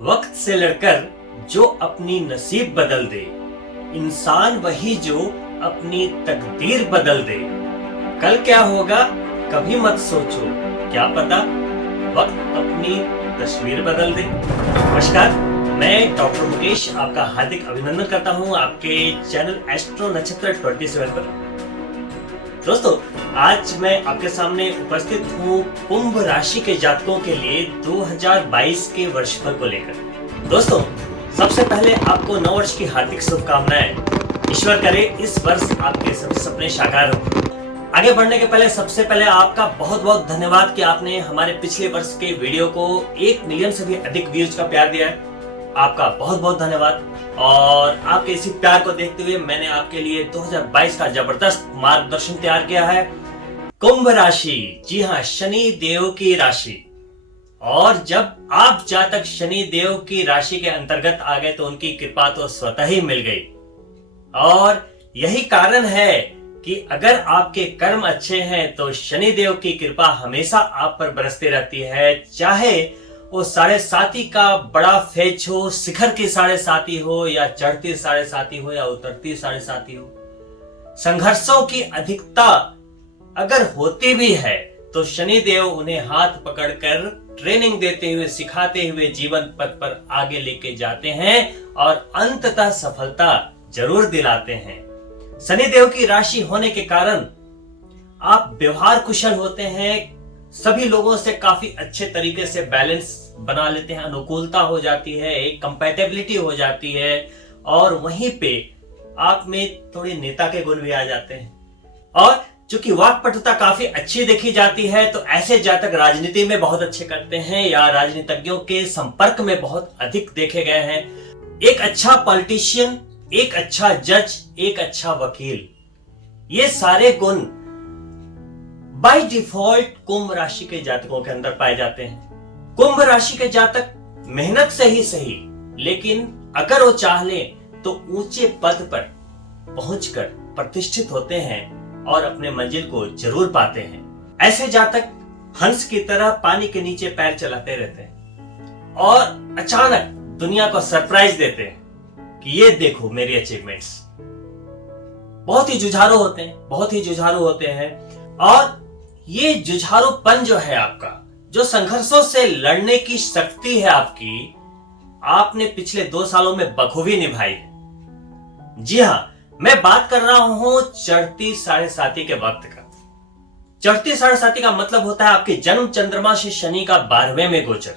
वक्त से लड़कर जो अपनी नसीब बदल दे, इंसान वही जो अपनी तकदीर बदल दे। कल क्या होगा कभी मत सोचो, क्या पता वक्त अपनी तस्वीर बदल दे। नमस्कार, मैं डॉक्टर मुकेश आपका हार्दिक अभिनंदन करता हूं आपके चैनल एस्ट्रो नक्षत्र 27 पर। दोस्तों, आज मैं आपके सामने उपस्थित हूँ कुंभ राशि के जातकों के लिए 2022 के वर्षफल को लेकर। दोस्तों, सबसे पहले आपको नव वर्ष की हार्दिक शुभकामनाएं। ईश्वर करे इस वर्ष आपके सभी सपने साकार हो। आगे बढ़ने के पहले सबसे पहले आपका बहुत बहुत धन्यवाद कि आपने हमारे पिछले वर्ष के वीडियो को 1 मिलियन से भी अधिक व्यूज का प्यार दिया है। आपका बहुत बहुत धन्यवाद। और आपके इसी प्यार को देखते हुए मैंने आपके लिए 2022 का जबरदस्त मार्गदर्शन तैयार किया है। कुंभ राशि, जी हाँ, शनि देव की राशि। और जब आप जातक शनि देव की राशि के अंतर्गत आ गए तो उनकी कृपा तो स्वतः ही मिल गई। और यही कारण है कि अगर आपके कर्म अच्छे हैं तो शनि देव की कृपा हमेशा आप पर बरसती रहती है। चाहे वो 7.5 का बड़ा फेज हो, शिखर की 7.5 हो, या चढ़ती 7.5 हो, या उतरती 7.5 हो, संघर्षों की अधिकता अगर होती भी है तो शनि देव उन्हें हाथ पकड़कर ट्रेनिंग देते हुए, सिखाते हुए जीवन पथ पर आगे लेके जाते हैं और अंततः सफलता जरूर दिलाते हैं। शनि देव की राशि होने के कारण आप व्यवहार कुशल होते हैं, सभी लोगों से काफी अच्छे तरीके से बैलेंस बना लेते हैं, अनुकूलता हो जाती है, एक कंपैटिबिलिटी हो जाती है, और वहीं पे आप में थोड़े नेता के गुण भी आ जाते हैं। और चूंकि वाक्पटुता काफी अच्छी देखी जाती है तो ऐसे जातक राजनीति में बहुत अच्छे करते हैं या राजनीतिज्ञों के संपर्क में बहुत अधिक देखे गए हैं। एक अच्छा पॉलिटिशियन, एक अच्छा जज, एक अच्छा वकील, ये सारे गुण बाय डिफॉल्ट कुंभ राशि के जातकों के अंदर पाए जाते हैं। कुंभ राशि के जातक मेहनत से ही सही, लेकिन अगर वो चाह ले तो ऊंचे पद पर पहुंचकर प्रतिष्ठित होते हैं और अपने मंजिल को जरूर पाते हैं। ऐसे जातक हंस की तरह पानी के नीचे पैर चलाते रहते हैं और अचानक दुनिया को सरप्राइज देते हैं कि ये देखो मेरी अचीवमेंट्स। बहुत ही जुझारू होते हैं, बहुत ही जुझारू होते हैं। और ये जुझारूपन जो है आपका, जो संघर्षों से लड़ने की शक्ति है आपकी, आपने पिछले 2 सालों में बखूबी निभाई है। जी हां, मैं बात कर रहा हूं चढ़ती 7.5 के वक्त का। चढ़ती 7.5 का मतलब होता है आपके जन्म चंद्रमा से शनि का 12वें में गोचर।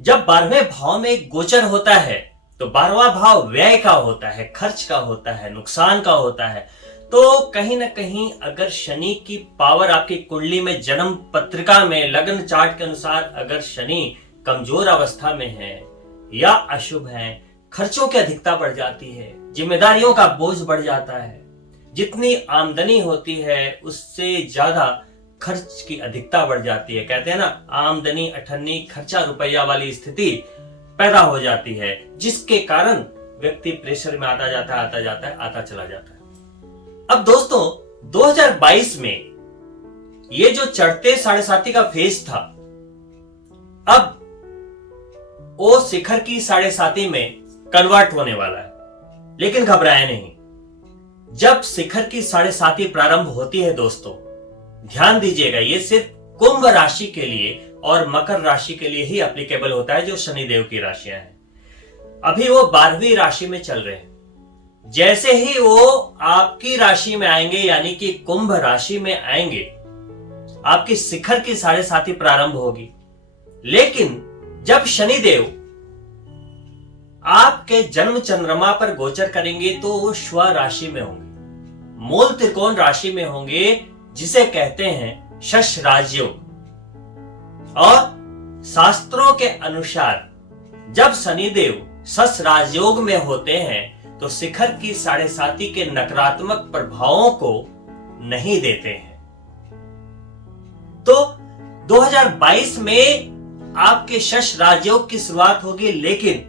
जब 12वें भाव में गोचर होता है तो 12वां भाव व्यय का होता है, खर्च का होता है, नुकसान का होता है। तो कहीं ना कहीं अगर शनि की पावर आपकी कुंडली में, जन्म पत्रिका में, लग्न चार्ट के अनुसार अगर शनि कमजोर अवस्था में है या अशुभ है, खर्चों की अधिकता बढ़ जाती है, जिम्मेदारियों का बोझ बढ़ जाता है। जितनी आमदनी होती है उससे ज्यादा खर्च की अधिकता बढ़ जाती है। कहते हैं ना, आमदनी अठन्नी खर्चा रुपया वाली स्थिति पैदा हो जाती है, जिसके कारण व्यक्ति प्रेशर में आता जाता है, आता जाता है, आता चला जाता है। अब दोस्तों, 2022 में ये जो चढ़ते 7.5 का फेज था, अब वो शिखर की 7.5 में कन्वर्ट होने वाला है। लेकिन घबराए नहीं, जब शिखर की 7.5 प्रारंभ होती है दोस्तों, ध्यान दीजिएगा, ये सिर्फ कुंभ राशि के लिए और मकर राशि के लिए ही एप्लीकेबल होता है, जो शनिदेव की राशियां हैं। अभी वो 12वीं राशि में चल रहे हैं। जैसे ही वो आपकी राशि में आएंगे, यानी कि कुंभ राशि में आएंगे, आपकी शिखर की 7.5 प्रारंभ होगी। लेकिन जब शनिदेव आपके जन्म चंद्रमा पर गोचर करेंगे तो वो स्व राशि में होंगे, मूल त्रिकोण राशि में होंगे, जिसे कहते हैं शश राजयोग। और शास्त्रों के अनुसार जब शनिदेव शश राजयोग में होते हैं तो शिखर की 7.5 के नकारात्मक प्रभावों को नहीं देते हैं। तो 2022 में आपके शश राजयोग की शुरुआत होगी, लेकिन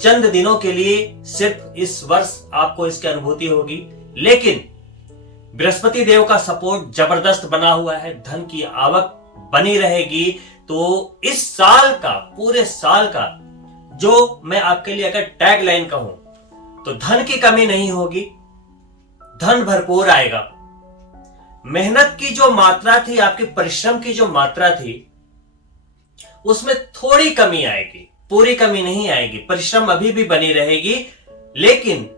चंद दिनों के लिए सिर्फ इस वर्ष आपको इसकी अनुभूति होगी। लेकिन बृहस्पति देव का सपोर्ट जबरदस्त बना हुआ है, धन की आवक बनी रहेगी, तो इस साल का, पूरे साल का जो मैं आपके लिए अगर टैग लाइन कहूं तो धन की कमी नहीं होगी, धन भरपूर आएगा। मेहनत की जो मात्रा थी, आपके परिश्रम की जो मात्रा थी, उसमें थोड़ी कमी आएगी, पूरी कमी नहीं आएगी। परिश्रम अभी भी बनी रहेगी, लेकिन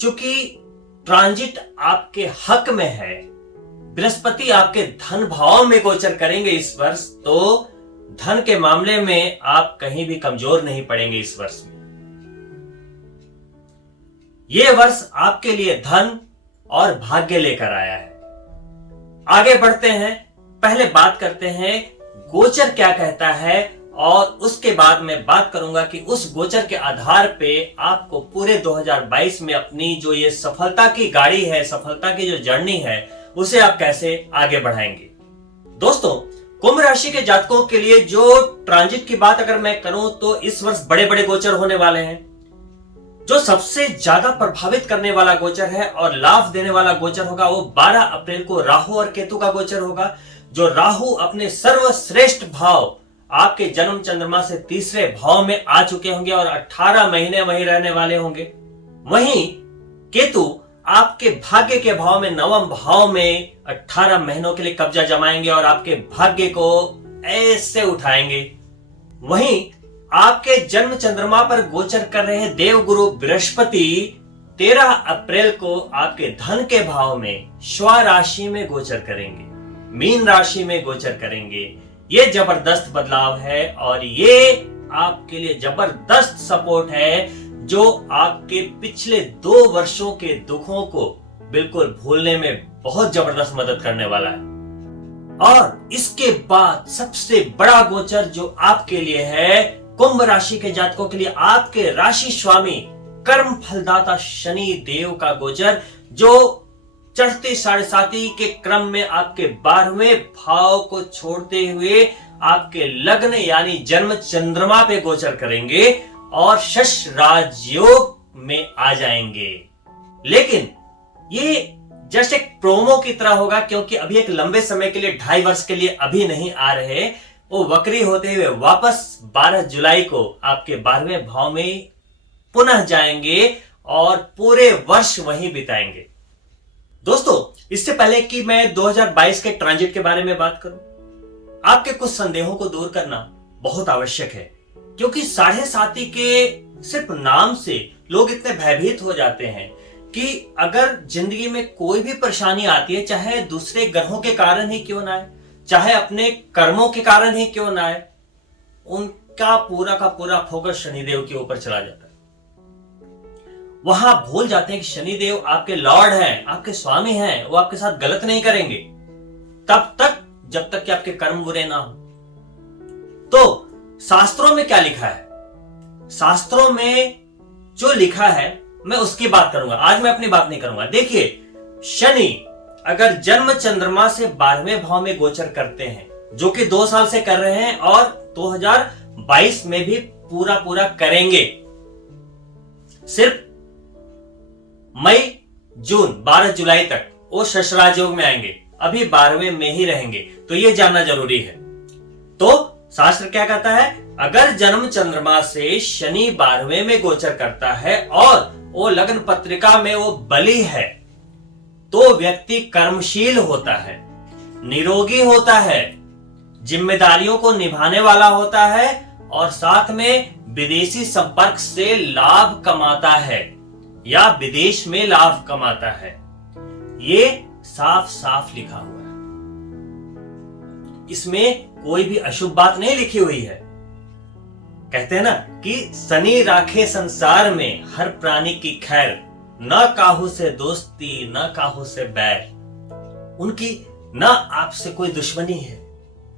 चूंकि ट्रांजिट आपके हक में है, बृहस्पति आपके धन भाव में गोचर करेंगे इस वर्ष, तो धन के मामले में आप कहीं भी कमजोर नहीं पड़ेंगे इस वर्ष में। यह वर्ष आपके लिए धन और भाग्य लेकर आया है। आगे बढ़ते हैं, पहले बात करते हैं गोचर क्या कहता है, और उसके बाद मैं बात करूंगा कि उस गोचर के आधार पे आपको पूरे 2022 में अपनी जो ये सफलता की गाड़ी है, सफलता की जो जर्नी है, उसे आप कैसे आगे बढ़ाएंगे। दोस्तों, कुंभ राशि के जातकों के लिए जो ट्रांजिट की बात अगर मैं करूं तो इस वर्ष बड़े बड़े गोचर होने वाले हैं। जो सबसे ज्यादा प्रभावित करने वाला गोचर है और लाभ देने वाला गोचर होगा वो 12 अप्रैल को राहु और केतु का गोचर होगा। जो राहु अपने सर्वश्रेष्ठ भाव आपके जन्म चंद्रमा से तीसरे भाव में आ चुके होंगे और 18 महीने वहीं रहने वाले होंगे। वहीं केतु आपके भाग्य के भाव में, नवम भाव में 18 महीनों के लिए कब्जा जमाएंगे और आपके भाग्य को ऐसे उठाएंगे। वहीं आपके जन्म चंद्रमा पर गोचर कर रहे हैं देवगुरु बृहस्पति 13 अप्रैल को आपके धन के भाव में श्वा राशि में गोचर करेंगे, मीन राशि में गोचर करेंगे। ये जबरदस्त बदलाव है और ये आपके लिए जबरदस्त सपोर्ट है जो आपके पिछले 2 वर्षों के दुखों को बिल्कुल भूलने में बहुत जबरदस्त मदद करने वाला है। और इसके बाद सबसे बड़ा गोचर जो आपके लिए है, कुंभ राशि के जातकों के लिए आपके राशि स्वामी कर्म फलदाता शनि देव का गोचर, जो चढ़ती 7.5 के क्रम में आपके 12वें भाव को छोड़ते हुए आपके लग्न यानी जन्म चंद्रमा पे गोचर करेंगे और शश राजयोग में आ जाएंगे। लेकिन ये जस्ट एक प्रोमो की तरह होगा, क्योंकि अभी एक लंबे समय के लिए 2.5 वर्ष के लिए अभी नहीं आ रहे। वो वक्री होते हुए वापस 12 जुलाई को आपके 12वें भाव में पुनः जाएंगे और पूरे वर्ष वहीं बिताएंगे। दोस्तों, इससे पहले कि मैं 2022 के ट्रांजिट के बारे में बात करूं, आपके कुछ संदेहों को दूर करना बहुत आवश्यक है, क्योंकि 7.5 के सिर्फ नाम से लोग इतने भयभीत हो जाते हैं कि अगर जिंदगी में कोई भी परेशानी आती है, चाहे दूसरे ग्रहों के कारण ही क्यों ना आए, चाहे अपने कर्मों के कारण ही क्यों ना आए, उनका पूरा का पूरा फोकस शनिदेव के ऊपर चला जाता है। वहां भूल जाते हैं कि शनिदेव आपके लॉर्ड हैं, आपके स्वामी हैं, वो आपके साथ गलत नहीं करेंगे तब तक जब तक कि आपके कर्म बुरे ना हो। तो शास्त्रों में क्या लिखा है, शास्त्रों में जो लिखा है मैं उसकी बात करूंगा, आज मैं अपनी बात नहीं करूंगा। देखिए, शनि अगर जन्म चंद्रमा से 12वें भाव में गोचर करते हैं, जो कि 2 साल से कर रहे हैं और 2022 में भी पूरा करेंगे, सिर्फ मई जून 12 जुलाई तक वो शशराज योग में आएंगे, अभी 12वें में ही रहेंगे, तो ये जानना जरूरी है। तो शास्त्र क्या कहता है, अगर जन्म चंद्रमा से शनि 12वें में गोचर करता है और वो लग्न पत्रिका में वो बली है, तो व्यक्ति कर्मशील होता है, निरोगी होता है, जिम्मेदारियों को निभाने वाला होता है और साथ में विदेशी संपर्क से लाभ कमाता है या विदेश में लाभ कमाता है। ये साफ साफ लिखा हुआ है, इसमें कोई भी अशुभ बात नहीं लिखी हुई है। कहते हैं ना कि शनि राखे संसार में हर प्राणी की खैर, न काहू से दोस्ती न काहू से बैर। उनकी न आपसे कोई दुश्मनी है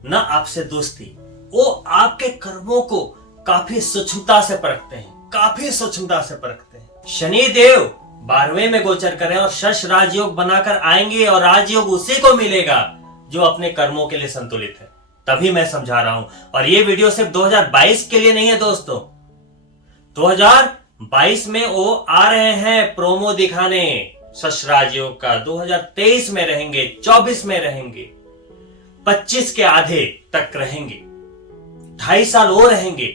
न आपसे दोस्ती, वो आपके कर्मों को काफी सूक्ष्मता से परखते हैं, काफी सूक्ष्मता से परखते हैं। शनि देव 12वें में गोचर करें और शश राजयोग बनाकर आएंगे और राजयोग उसी को मिलेगा जो अपने कर्मों के लिए संतुलित है। तभी मैं समझा रहा हूं, और ये वीडियो सिर्फ 2022 के लिए नहीं है दोस्तों, 2022 में वो आ रहे हैं प्रोमो दिखाने शश राजयोग का, 2023 में रहेंगे, 24 में रहेंगे, 25 के आधे तक रहेंगे। 2.5 साल और रहेंगे,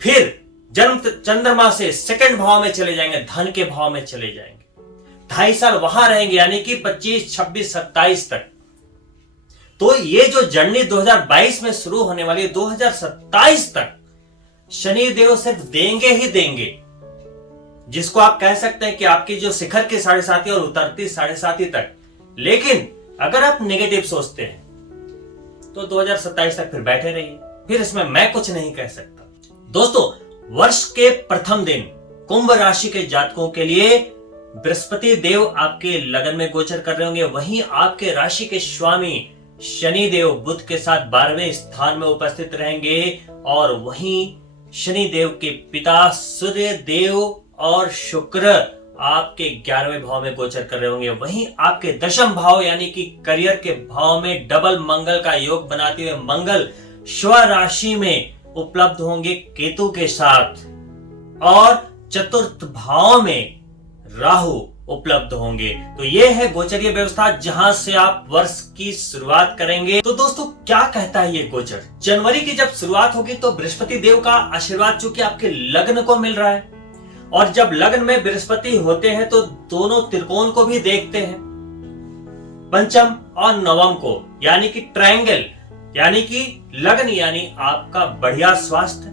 फिर जन्म चंद्रमा से सेकंड भाव में चले जाएंगे, धन के भाव में चले जाएंगे। 2.5 साल वहां रहेंगे, यानी कि 25, 26, 27 तक। तो ये जो जर्नी 2022 में शुरू होने वाली है, 2027 तक शनि देव सिर्फ देंगे ही देंगे, जिसको आप कह सकते हैं कि आपकी जो शिखर की 7.5 और उतरती 7.5 तक। लेकिन अगर आप नेगेटिव सोचते हैं तो 2027 तक फिर बैठे रहिए, फिर इसमें मैं कुछ नहीं कह सकता। दोस्तों, वर्ष के प्रथम दिन कुंभ राशि के जातकों के लिए बृहस्पति देव आपके लगन में गोचर कर रहे होंगे, वहीं आपके राशि के स्वामी शनि देव बुध के साथ 12वें स्थान में उपस्थित रहेंगे, और वहीं शनि देव के पिता सूर्य देव और शुक्र आपके 11वें भाव में गोचर कर रहे होंगे। वहीं आपके दशम भाव यानी कि करियर के भाव में डबल मंगल का योग बनाते हुए मंगल स्व राशि में उपलब्ध होंगे केतु के साथ, और चतुर्थ भाव में राहु उपलब्ध होंगे। तो यह है गोचरीय व्यवस्था जहां से आप वर्ष की शुरुआत करेंगे। तो दोस्तों, क्या कहता है ये गोचर? जनवरी की जब शुरुआत होगी तो बृहस्पति देव का आशीर्वाद चूंकि आपके लग्न को मिल रहा है, और जब लग्न में बृहस्पति होते हैं तो दोनों त्रिकोण को भी देखते हैं, पंचम और नवम को, यानी कि ट्रायंगल, यानी कि लग्न यानी आपका बढ़िया स्वास्थ्य,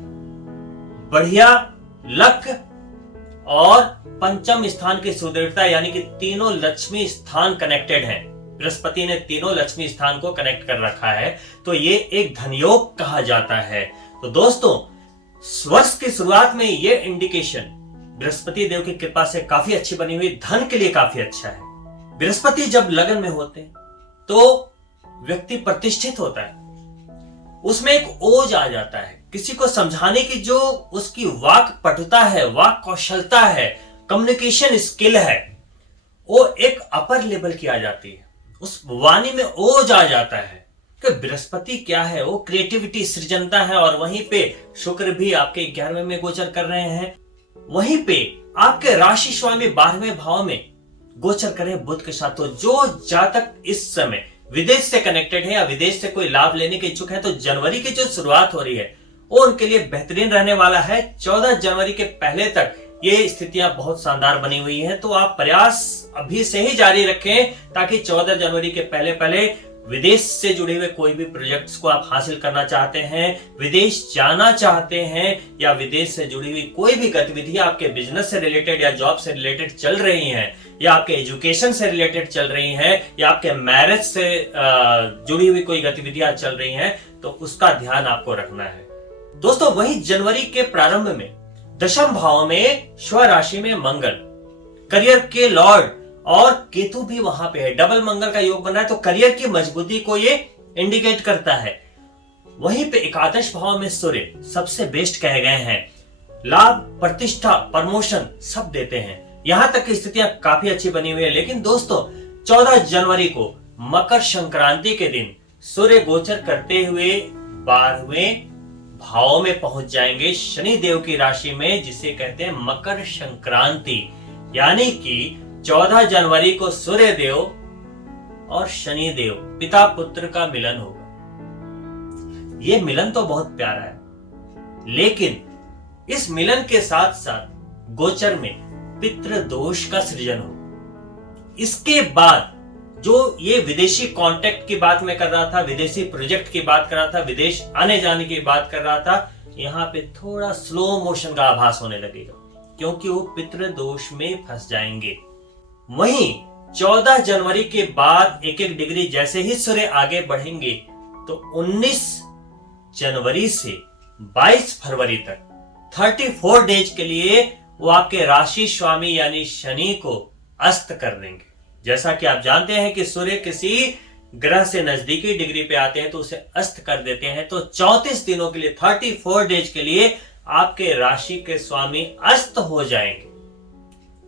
बढ़िया लक, और पंचम स्थान की सुदृढ़ता, यानी कि तीनों लक्ष्मी स्थान कनेक्टेड हैं। बृहस्पति ने तीनों लक्ष्मी स्थान को कनेक्ट कर रखा है, तो ये एक धनयोग कहा जाता है। तो दोस्तों, वर्ष की शुरुआत में ये इंडिकेशन बृहस्पति देव की कृपा से काफी अच्छी बनी हुई, धन के लिए काफी अच्छा है। बृहस्पति जब लगन में होते हैं तो व्यक्ति प्रतिष्ठित होता है, उसमें एक ओज आ जाता है, किसी को समझाने की जो उसकी वाक पटुता है, वाक कौशलता है, कम्युनिकेशन स्किल है, वो एक अपर लेवल की आ जाती है। उस वाणी में ओज आ जाता है कि बृहस्पति क्या है, वो क्रिएटिविटी, सृजनता है। और वहीं पे शुक्र भी आपके 11वें में गोचर कर रहे हैं, वहीं पे आपके राशि स्वामी 12वें भाव में गोचर कर रहे हैं बुध के साथ। तो जो जातक इस समय विदेश से कनेक्टेड है या विदेश से कोई लाभ लेने के इच्छुक है, तो जनवरी की जो शुरुआत हो रही है वो उनके लिए बेहतरीन रहने वाला है। 14 जनवरी के पहले तक ये स्थितियां बहुत शानदार बनी हुई हैं, तो आप प्रयास अभी से ही जारी रखें ताकि 14 जनवरी के पहले पहले विदेश से जुड़े हुए कोई भी प्रोजेक्ट्स को आप हासिल करना चाहते हैं, विदेश जाना चाहते हैं, या विदेश से जुड़ी हुई कोई भी गतिविधियां आपके बिजनेस से रिलेटेड या जॉब से रिलेटेड चल रही हैं, या आपके एजुकेशन से रिलेटेड चल रही हैं, या आपके मैरिज से जुड़ी हुई कोई गतिविधियां चल रही हैं, तो उसका ध्यान आपको रखना है। दोस्तों, वहीं जनवरी के प्रारंभ में दशम भाव में स्व राशि में मंगल, करियर के लॉर्ड, और केतु भी वहां पे है, डबल मंगल का योग बन रहा है, तो करियर की मजबूती को ये इंडिकेट करता है। वहीं पे एकादश भाव में सूर्य सबसे बेस्ट कहे गए हैं, लाभ, प्रतिष्ठा, प्रमोशन सब देते हैं। यहां तक की स्थितियां काफी अच्छी बनी हुई है। लेकिन दोस्तों, 14 जनवरी को मकर संक्रांति के दिन सूर्य गोचर करते हुए 12वें भाव में पहुंच जाएंगे शनि देव की राशि में, जिसे कहते हैं मकर संक्रांति। यानी कि 14 जनवरी को सूर्य देव और शनि देव पिता पुत्र का मिलन होगा। यह मिलन तो बहुत प्यारा है, लेकिन इस मिलन के साथ साथ गोचर में पितृ दोष का सृजन हो। इसके बाद जो ये विदेशी कांटेक्ट की बात मैं कर रहा था, विदेशी प्रोजेक्ट की बात कर रहा था, विदेश आने जाने की बात कर रहा था, यहाँ पे थोड़ा स्लो मोशन का आभास होने लगेगा, क्योंकि वो पितृ दोष में फंस जाएंगे। वहीं 14 जनवरी के बाद 1-1 डिग्री जैसे ही सूर्य आगे बढ़ेंगे, तो 19 जनवरी से 22 फरवरी तक 34 डेज के लिए वो आपके राशि स्वामी यानी शनि को अस्त कर देंगे। जैसा कि आप जानते हैं कि सूर्य किसी ग्रह से नजदीकी डिग्री पे आते हैं तो उसे अस्त कर देते हैं। तो 34 दिनों के लिए, 34 डेज के लिए आपके राशि के स्वामी अस्त हो जाएंगे।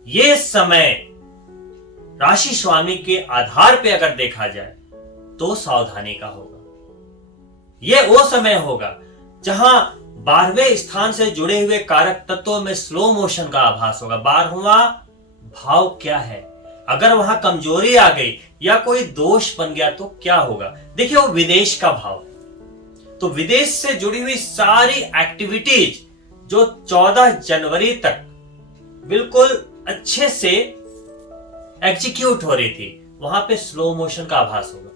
ये समय राशि स्वामी के आधार पे अगर देखा जाए तो सावधानी का होगा। यह वो समय होगा जहां 12वें स्थान से जुड़े हुए कारक तत्वों में स्लो मोशन का आभास होगा। 12वां भाव क्या है, अगर वहां कमजोरी आ गई या कोई दोष बन गया तो क्या होगा। देखिए, वो विदेश का भाव, तो विदेश से जुड़ी हुई सारी एक्टिविटीज जो 14 जनवरी तक बिल्कुल अच्छे से एग्जीक्यूट हो रही थी, वहां पे स्लो मोशन का आभास होगा।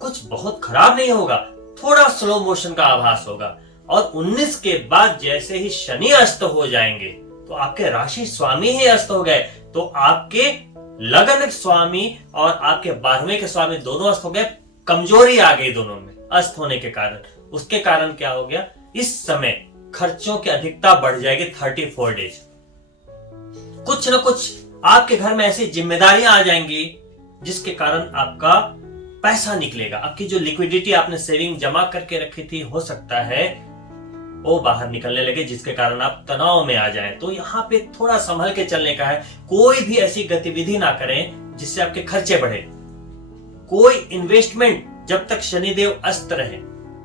कुछ बहुत खराब नहीं होगा, थोड़ा स्लो मोशन का आभास होगा। और 19 के बाद जैसे ही शनि अस्त हो जाएंगे, तो आपके राशि स्वामी ही अस्त हो गए, तो आपके लगन स्वामी और आपके 12वें के स्वामी दोनों अस्त हो गए। कमजोरी आ गई दोनों में अस्त होने के कारण। उसके कारण क्या हो गया, इस समय खर्चों की अधिकता बढ़ जाएगी 34 डेज। कुछ ना कुछ आपके घर में ऐसी जिम्मेदारियां आ जाएंगी जिसके कारण आपका पैसा निकलेगा। आपकी जो लिक्विडिटी आपने सेविंग जमा करके रखी थी, हो सकता है वो बाहर निकलने लगे, जिसके कारण आप तनाव में आ जाएं। तो यहाँ पे थोड़ा संभल के चलने का है। कोई भी ऐसी गतिविधि ना करें जिससे आपके खर्चे बढ़े। कोई इन्वेस्टमेंट जब तक शनिदेव अस्त रहे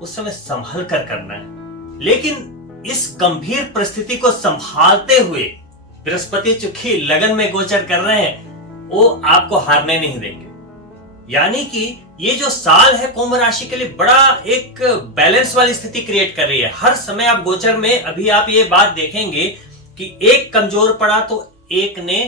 उस समय संभल कर करना है। लेकिन इस गंभीर परिस्थिति को संभालते हुए बृहस्पति चूंकि लगन में गोचर कर रहे हैं, वो आपको हारने नहीं देंगे। यानी कि ये जो साल है कुंभ राशि के लिए बड़ा एक बैलेंस वाली स्थिति क्रिएट कर रही है। हर समय आप गोचर में अभी आप ये बात देखेंगे कि एक कमजोर पड़ा तो एक ने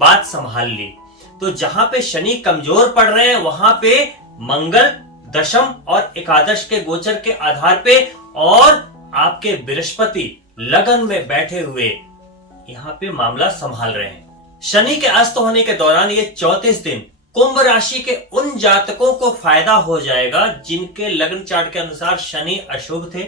बात संभाल ली। तो जहां पे शनि कमजोर पड़ रहे हैं, वहां पे मंगल दशम और एकादश के गोचर के आधार पे और आपके बृहस्पति लगन में बैठे हुए यहां पे मामला संभाल रहे हैं। शनि के अस्त होने के दौरान ये 34 दिन कुंभ राशि के उन जातकों को फायदा हो जाएगा जिनके लग्न चार्ट के अनुसार शनि अशुभ थे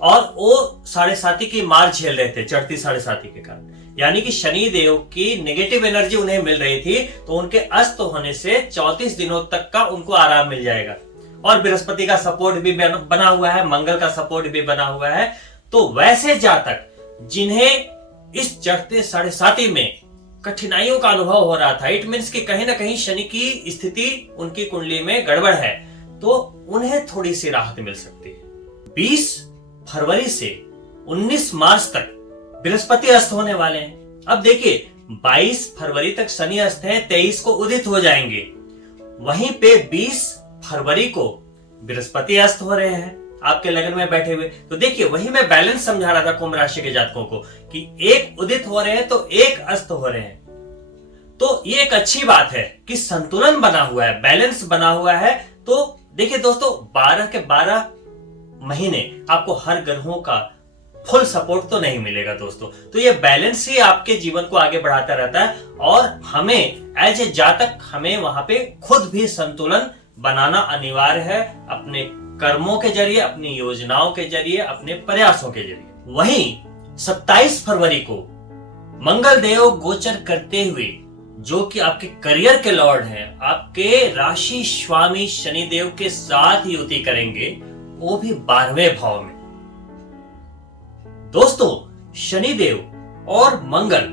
और वो 7.5 की मार झेल रहे थे, चढ़ती 7.5 के कारण। यानी कि शनि देव की नेगेटिव एनर्जी उन्हें मिल रही थी, तो उनके अस्त होने से 34 दिनों तक का उनको आराम मिल जाएगा। और बृहस्पति का सपोर्ट भी बना हुआ है, मंगल का सपोर्ट भी बना हुआ है। तो वैसे जातक जिन्हें इस चढ़ते 7.5 में कठिनाइयों का अनुभव हो रहा था, इट मीन्स कि कहीं ना कहीं शनि की स्थिति उनकी कुंडली में गड़बड़ है, तो उन्हें थोड़ी सी राहत मिल सकती है। 20 फरवरी से 19 मार्च तक बृहस्पति अस्त होने वाले हैं। अब देखिए 22 फरवरी तक शनि अस्त है, 23 को उदित हो जाएंगे। वहीं पे 20 फरवरी को बृहस्पति अस्त हो रहे हैं आपके लगन में बैठे हुए। तो देखिए वही मैं बैलेंस समझा रहा था कुंभ राशि के जातकों को कि एक उदित हो रहे हैं तो एक अस्त हो रहे हैं। तो ये एक अच्छी बात है कि संतुलन बना हुआ है, बैलेंस बना हुआ है। तो देखिए दोस्तों, 12 के 12 महीने आपको हर ग्रहों का फुल सपोर्ट तो नहीं मिलेगा दोस्तों। तो ये बैलेंस ही आपके जीवन को आगे बढ़ाता रहता है और हमें एज ए जातक हमें वहां पे खुद भी संतुलन बनाना अनिवार्य है, अपने कर्मों के जरिए, अपनी योजनाओं के जरिए, अपने प्रयासों के जरिए। वहीं 27 फरवरी को मंगल देव गोचर करते हुए, जो कि आपके करियर के लॉर्ड हैं, आपके राशि स्वामी शनि देव के साथ ही युति करेंगे, वो भी 12वें भाव में। दोस्तों, शनि देव और मंगल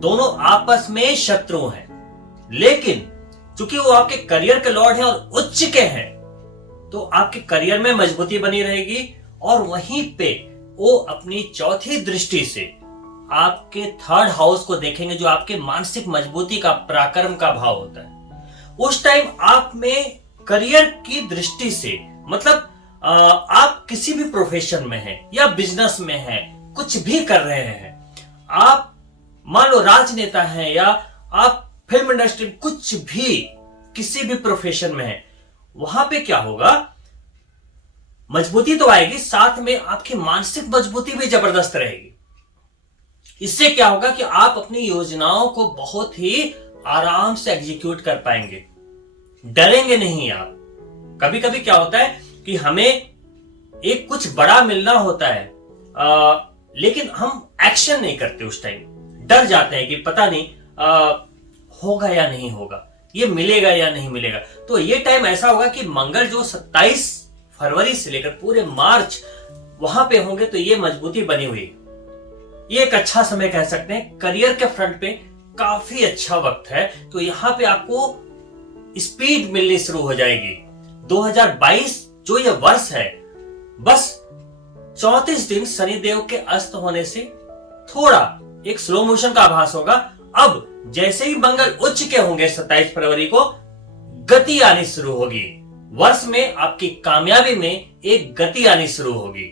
दोनों आपस में शत्रु हैं, लेकिन चूंकि वो आपके करियर के लॉर्ड हैं और उच्च के हैं, तो आपके करियर में मजबूती बनी रहेगी। और वहीं पे वो अपनी चौथी दृष्टि से आपके 3rd हाउस को देखेंगे, जो आपके मानसिक मजबूती का पराक्रम का भाव होता है। उस टाइम आप में करियर की दृष्टि से, मतलब आप किसी भी प्रोफेशन में हैं या बिजनेस में हैं, कुछ भी कर रहे हैं, आप मान लो राजनेता हैं या आप फिल्म इंडस्ट्री, कुछ भी किसी भी प्रोफेशन में है, वहां पे क्या होगा, मजबूती तो आएगी, साथ में आपकी मानसिक मजबूती भी जबरदस्त रहेगी। इससे क्या होगा कि आप अपनी योजनाओं को बहुत ही आराम से एग्जीक्यूट कर पाएंगे, डरेंगे नहीं आप। कभी कभी क्या होता है कि हमें एक कुछ बड़ा मिलना होता है, लेकिन हम एक्शन नहीं करते, उस टाइम डर जाते हैं कि पता नहीं होगा या नहीं होगा, ये मिलेगा या नहीं मिलेगा। तो ये टाइम ऐसा होगा कि मंगल जो 27 फरवरी से लेकर पूरे मार्च वहां पे होंगे, तो ये मजबूती बनी हुई, ये एक अच्छा समय कह सकते हैं। करियर के फ्रंट पे काफी अच्छा वक्त है। तो यहां पे आपको स्पीड मिलनी शुरू हो जाएगी। 2022 जो ये वर्ष है, बस 34 दिन शनिदेव के अस्त होने से थोड़ा एक स्लो मोशन का आभास होगा। अब जैसे ही मंगल उच्च के होंगे 27 फरवरी को, गति आनी शुरू होगी। वर्ष में आपकी कामयाबी में एक गति आनी शुरू होगी।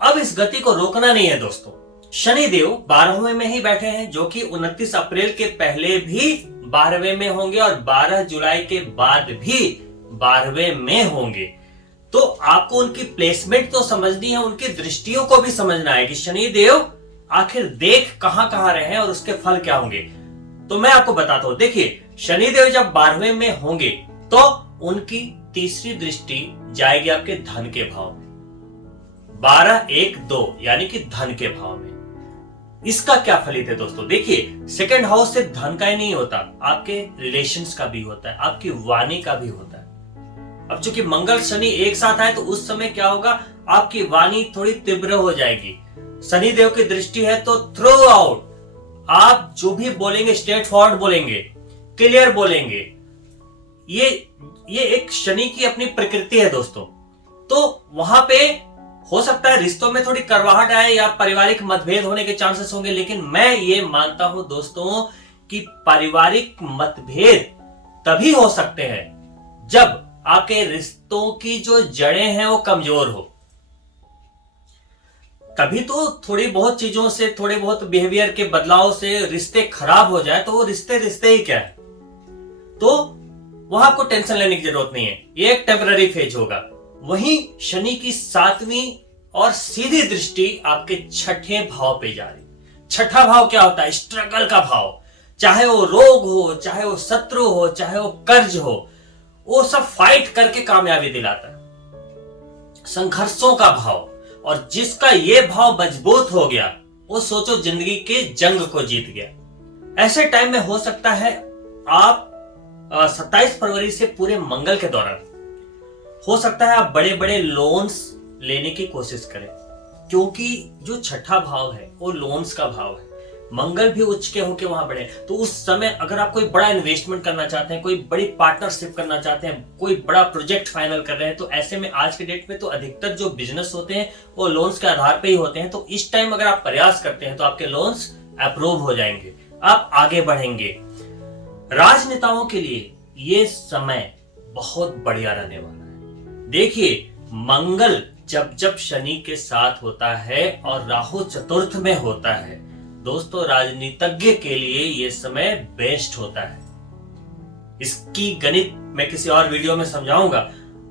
अब इस गति को रोकना नहीं है दोस्तों। शनिदेव 12वें में ही बैठे हैं, जो कि 29 अप्रैल के पहले भी 12वें में होंगे और 12 जुलाई के बाद भी 12वें में होंगे। तो आपको उनकी प्लेसमेंट तो समझनी है, उनकी दृष्टियों को भी समझना है कि शनिदेव आखिर देख कहां कहां रहे हैं और उसके फल क्या होंगे। तो मैं आपको बताता हूं, देखिए शनिदेव जब 12वें में होंगे तो उनकी तीसरी दृष्टि जाएगी आपके धन के भाव में, 12, 1, 2 यानी कि धन के भाव में। इसका क्या फलित है दोस्तों? देखिए सेकंड हाउस से धन का ही नहीं होता, आपके रिलेशंस का भी होता है, आपकी वाणी का भी होता है। अब चूंकि मंगल शनि एक साथ आए तो उस समय क्या होगा, आपकी वाणी थोड़ी तीव्र हो जाएगी। शनिदेव की दृष्टि है तो थ्रो आउट, आप जो भी बोलेंगे स्ट्रेट फॉरवर्ड बोलेंगे, क्लियर बोलेंगे। ये एक शनि की अपनी प्रकृति है दोस्तों। तो वहां पे हो सकता है रिश्तों में थोड़ी करवाहट आए या पारिवारिक मतभेद होने के चांसेस होंगे, लेकिन मैं ये मानता हूं दोस्तों कि पारिवारिक मतभेद तभी हो सकते हैं जब आपके रिश्तों की जो जड़ें हैं वो कमजोर हो। कभी तो थोड़ी बहुत चीजों से, थोड़े बहुत बिहेवियर के बदलाव से रिश्ते खराब हो जाए तो वो रिश्ते ही क्या है, तो वहां आपको टेंशन लेने की जरूरत नहीं है, ये एक टेम्पररी फेज होगा। वहीं शनि की 7वीं और सीधी दृष्टि आपके छठे भाव पे जा रही। छठा भाव क्या होता है? स्ट्रगल का भाव। चाहे वो रोग हो, चाहे वो शत्रु हो, चाहे वो कर्ज हो, वो सब फाइट करके कामयाबी दिलाता है। संघर्षों का भाव, और जिसका ये भाव मजबूत हो गया वो सोचो जिंदगी के जंग को जीत गया। ऐसे टाइम में हो सकता है आप 27 फरवरी से पूरे मंगल के दौरान हो सकता है आप बड़े बड़े लोन्स लेने की कोशिश करें, क्योंकि जो छठा भाव है वो लोन्स का भाव है। मंगल भी उच्च के होके वहां बढ़े, तो उस समय अगर आप कोई बड़ा इन्वेस्टमेंट करना चाहते हैं, कोई बड़ी पार्टनरशिप करना चाहते हैं, कोई बड़ा प्रोजेक्ट फाइनल कर रहे हैं, तो ऐसे में आज के डेट में तो अधिकतर जो बिजनेस होते हैं वो लोन्स के आधार पे ही होते हैं। तो इस टाइम अगर आप प्रयास करते हैं तो आपके लोन्स अप्रूव हो जाएंगे, आप आगे बढ़ेंगे। राजनेताओं के लिए ये समय बहुत बढ़िया रहने वाला है। देखिए मंगल जब शनि के साथ होता है और राहु चतुर्थ में होता है दोस्तों, राजनीतिज्ञ के लिए यह समय बेस्ट होता है। इसकी गणित मैं किसी और वीडियो में समझाऊंगा,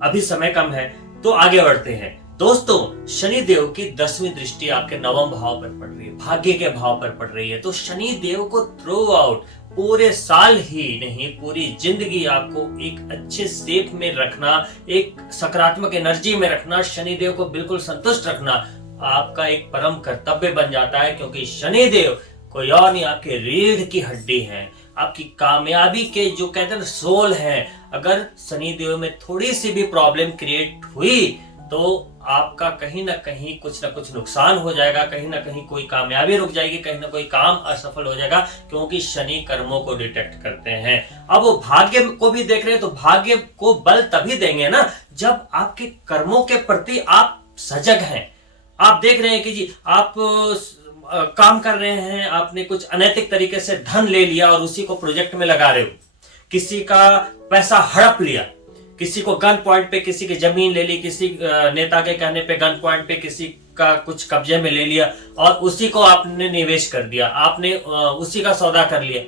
अभी समय कम है तो आगे बढ़ते हैं। दोस्तों शनि देव की 10वीं दृष्टि आपके 9वें भाव पर पड़ रही है, भाग्य के भाव पर पड़ रही है। तो शनि देव को थ्रू आउट पूरे साल ही नहीं, पूरी जिंदगी आपको एक अच्छे शेप में रखना, एक सकारात्मक एनर्जी में रखना, शनि देव को बिल्कुल संतुष्ट रखना आपका एक परम कर्तव्य बन जाता है। क्योंकि शनि देव कोई और नहीं, आपके रीढ़ की हड्डी है, आपकी कामयाबी के जो कहते हैं सोल है। अगर शनि देव में थोड़ी सी भी प्रॉब्लम क्रिएट हुई तो आपका कहीं ना कहीं कुछ ना कुछ नुकसान हो जाएगा, कहीं ना कहीं कोई कामयाबी रुक जाएगी, कहीं ना कोई काम असफल हो जाएगा, क्योंकि शनि कर्मों को डिटेक्ट करते हैं। अब वो भाग्य को भी देख रहे हैं, तो भाग्य को बल तभी देंगे ना जब आपके कर्मों के प्रति आप सजग हैं। आप देख रहे हैं कि जी आप काम कर रहे हैं, आपने कुछ अनैतिक तरीके से धन ले लिया और उसी को प्रोजेक्ट में लगा रहे हो, किसी का पैसा हड़प लिया, किसी को गन पॉइंट पे किसी की जमीन ले ली, किसी नेता के कहने पे गन पॉइंट पे किसी का कुछ कब्जे में ले लिया और उसी को आपने निवेश कर दिया, आपने उसी का सौदा कर लिया।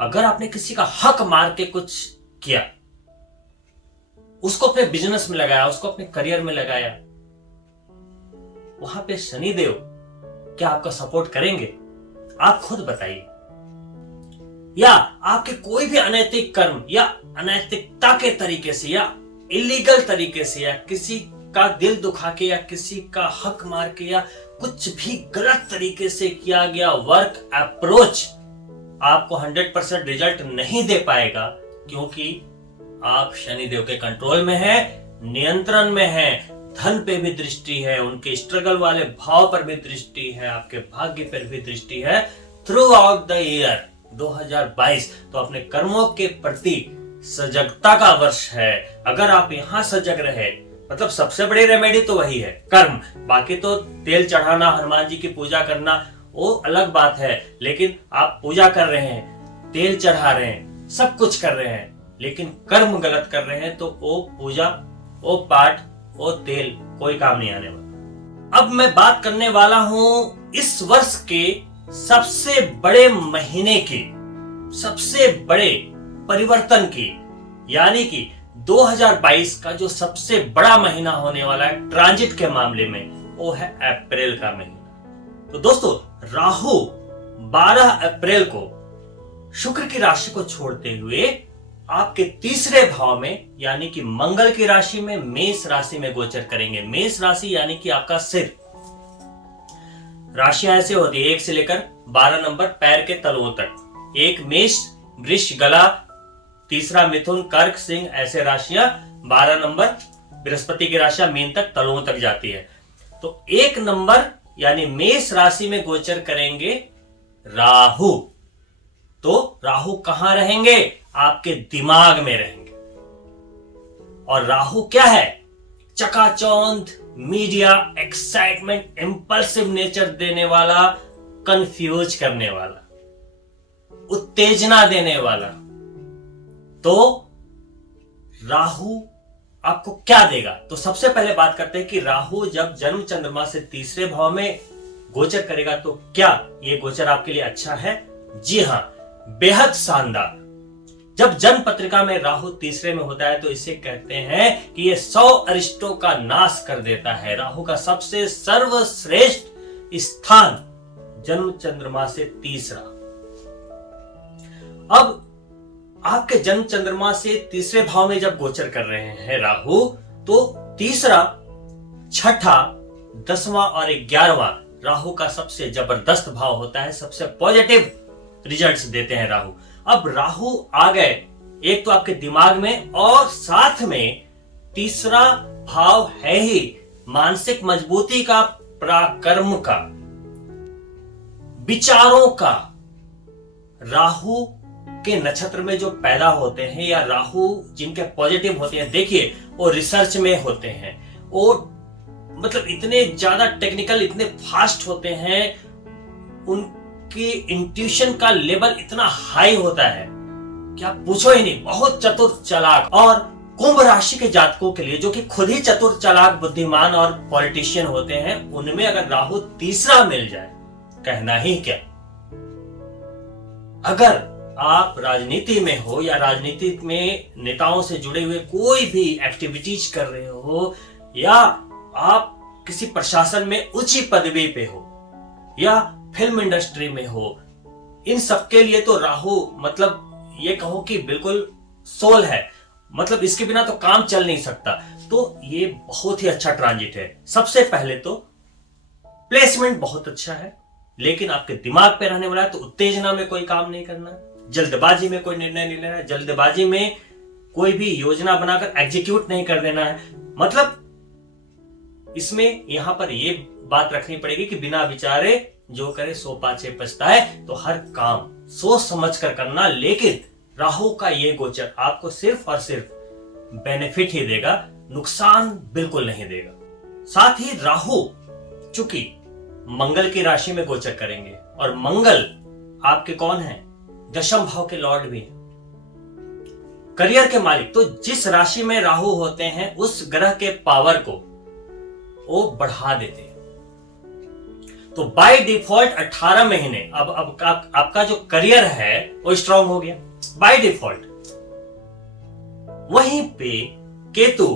अगर आपने किसी का हक मार के कुछ किया, उसको अपने बिजनेस में लगाया, उसको अपने करियर में लगाया, वहां पे शनिदेव क्या आपका सपोर्ट करेंगे? आप खुद बताइए। या आपके कोई भी अनैतिक कर्म या अनैतिकता के तरीके से या इलीगल तरीके से या किसी का दिल दुखा के या किसी का हक मार के या कुछ भी गलत तरीके से किया गया वर्क अप्रोच आपको 100% रिजल्ट नहीं दे पाएगा, क्योंकि आप शनिदेव के कंट्रोल में है, नियंत्रण में है। धन पे भी दृष्टि है, उनके स्ट्रगल वाले भाव पर भी दृष्टि है, आपके भाग्य पर भी दृष्टि है थ्रू आउट द ईयर 2022। तो अपने कर्मों के प्रति सजगता का वर्ष है। अगर आप यहां सजग रहे, मतलब सबसे बड़ी रेमेडी तो वही है कर्म। बाकी तो तेल चढ़ाना, हनुमान जी की पूजा करना वो अलग बात है, लेकिन आप पूजा कर रहे हैं, तेल चढ़ा रहे हैं, सब कुछ कर रहे हैं, लेकिन कर्म गलत कर रहे हैं तो वो पूजा, वो पाठ, वो तेल कोई काम नहीं आने वाला। अब मैं बात करने वाला हूं इस वर्ष के सबसे बड़े महीने की, सबसे बड़े परिवर्तन की, यानी कि 2022 का जो सबसे बड़ा महीना होने वाला है ट्रांजिट के मामले में, वो है अप्रैल का महीना। तो दोस्तों, राहु 12 अप्रैल को शुक्र की राशि को छोड़ते हुए आपके तीसरे भाव में यानी कि मंगल की राशि में, मेष राशि में गोचर करेंगे। मेष राशि यानी कि आपका सिर। राशियां ऐसे होती है 1 से लेकर 12 नंबर पैर के तलुओं तक। एक मेष, वृष, गला, तीसरा मिथुन, कर्क, सिंह, ऐसे राशियां 12 नंबर बृहस्पति की राशियां मीन तक, तलुओं तक जाती है। तो 1 नंबर यानी मेष राशि में गोचर करेंगे राहु। तो राहु कहां रहेंगे? आपके दिमाग में रहेंगे। और राहु क्या है? चकाचौंध, मीडिया, एक्साइटमेंट, इंपल्सिव नेचर देने वाला, कंफ्यूज करने वाला, उत्तेजना देने वाला। तो राहु आपको क्या देगा? तो सबसे पहले बात करते हैं कि राहु जब जन्म चंद्रमा से तीसरे भाव में गोचर करेगा तो क्या यह गोचर आपके लिए अच्छा है? जी हां, बेहद शानदार। जब जन्म पत्रिका में राहु तीसरे में होता है तो इसे कहते हैं कि यह 100 अरिष्टों का नाश कर देता है। राहु का सबसे सर्वश्रेष्ठ स्थान जन्म चंद्रमा से तीसरा। अब आपके जन्म चंद्रमा से तीसरे भाव में जब गोचर कर रहे हैं राहु, तो तीसरा, छठा, 10वां और 11वां राहु का सबसे जबरदस्त भाव होता है। सबसे पॉजिटिव रिजल्ट्स देते हैं राहु। अब राहु आ गए एक तो आपके दिमाग में, और साथ में तीसरा भाव है ही मानसिक मजबूती का, पराक्रम का, विचारों का। राहु के नक्षत्र में जो पैदा होते हैं या राहु जिनके पॉजिटिव होते हैं, देखिए वो रिसर्च में होते हैं, वो मतलब इतने ज्यादा टेक्निकल, इतने फास्ट होते हैं, उनकी इंट्यूशन का लेवल इतना हाई होता है क्या पूछो ही नहीं। बहुत चतुर चालाक। और कुंभ राशि के जातकों के लिए, जो कि खुद ही चतुर चालाक, बुद्धिमान और पॉलिटिशियन होते हैं, उनमें अगर राहु तीसरा मिल जाए, कहना ही क्या। अगर आप राजनीति में हो या राजनीति में नेताओं से जुड़े हुए कोई भी एक्टिविटीज कर रहे हो, या आप किसी प्रशासन में ऊंची पदवी पे हो, या फिल्म इंडस्ट्री में हो, इन सबके लिए तो राहु मतलब ये कहो कि बिल्कुल सोल है। मतलब इसके बिना तो काम चल नहीं सकता। तो ये बहुत ही अच्छा ट्रांजिट है। सबसे पहले तो प्लेसमेंट बहुत अच्छा है, लेकिन आपके दिमाग पे रहने वाला है। तो उत्तेजना में कोई काम नहीं करना है, जल्दबाजी में कोई निर्णय नहीं लेना है, जल्दबाजी में कोई भी योजना बनाकर एग्जीक्यूट नहीं कर देना है। मतलब इसमें यहां पर ये बात रखनी पड़ेगी कि बिना विचारे जो करे सो पाछे पछताए। तो हर काम सोच समझ कर करना। लेकिन राहु का ये गोचर आपको सिर्फ और सिर्फ बेनिफिट ही देगा, नुकसान बिल्कुल नहीं देगा। साथ ही राहु चूंकि मंगल की राशि में गोचर करेंगे, और मंगल आपके कौन है? दशम भाव के लॉर्ड भी हैं, करियर के मालिक। तो जिस राशि में राहु होते हैं उस ग्रह के पावर को वो बढ़ा देते हैं। तो बाय डिफॉल्ट 18 महीने अब आपका जो करियर है वो स्ट्रांग हो गया बाय डिफॉल्ट। वहीं पे केतु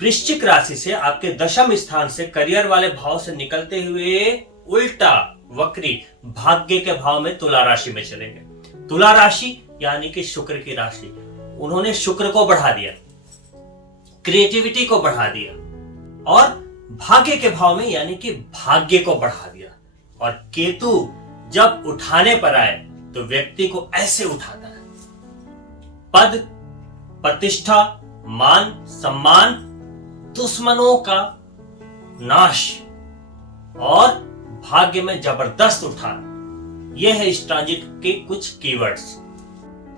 वृश्चिक राशि से आपके दशम स्थान से करियर वाले भाव से निकलते हुए उल्टा वक्री भाग्य के भाव में तुला राशि में चलेंगे। तुला राशि यानी कि शुक्र की राशि। उन्होंने शुक्र को बढ़ा दिया, क्रिएटिविटी को बढ़ा दिया, और भाग्य के भाव में यानी कि भाग्य को बढ़ा दिया। और केतु जब उठाने पर आए तो व्यक्ति को ऐसे उठाता है, पद, प्रतिष्ठा, मान, सम्मान, दुश्मनों का नाश और भाग्य में जबरदस्त उठाना। यह है इस ट्रांजिट के कुछ कीवर्ड्स।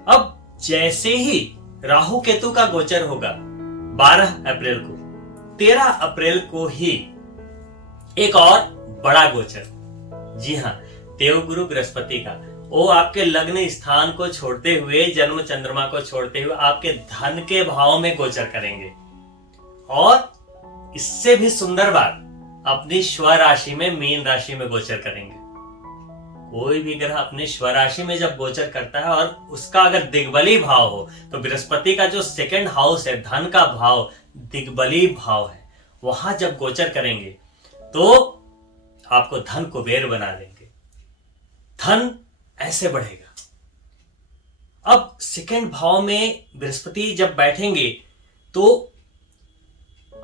अब जैसे ही राहु केतु का गोचर होगा 12 अप्रैल को, 13 अप्रैल को ही एक और बड़ा गोचर, जी हां, देवगुरु बृहस्पति का। वो आपके लग्न स्थान को छोड़ते हुए, जन्म चंद्रमा को छोड़ते हुए आपके धन के भाव में गोचर करेंगे। और इससे भी सुंदर बात, अपनी स्वराशि में, मीन राशि में गोचर करेंगे। कोई भी ग्रह अपनी स्वराशि में जब गोचर करता है और उसका अगर दिग्बली भाव हो, तो बृहस्पति का जो सेकंड हाउस है, धन का भाव, दिग्बली भाव है, वहां जब गोचर करेंगे तो आपको धन कुबेर बना देंगे, धन ऐसे बढ़ेगा। अब सेकंड भाव में बृहस्पति जब बैठेंगे तो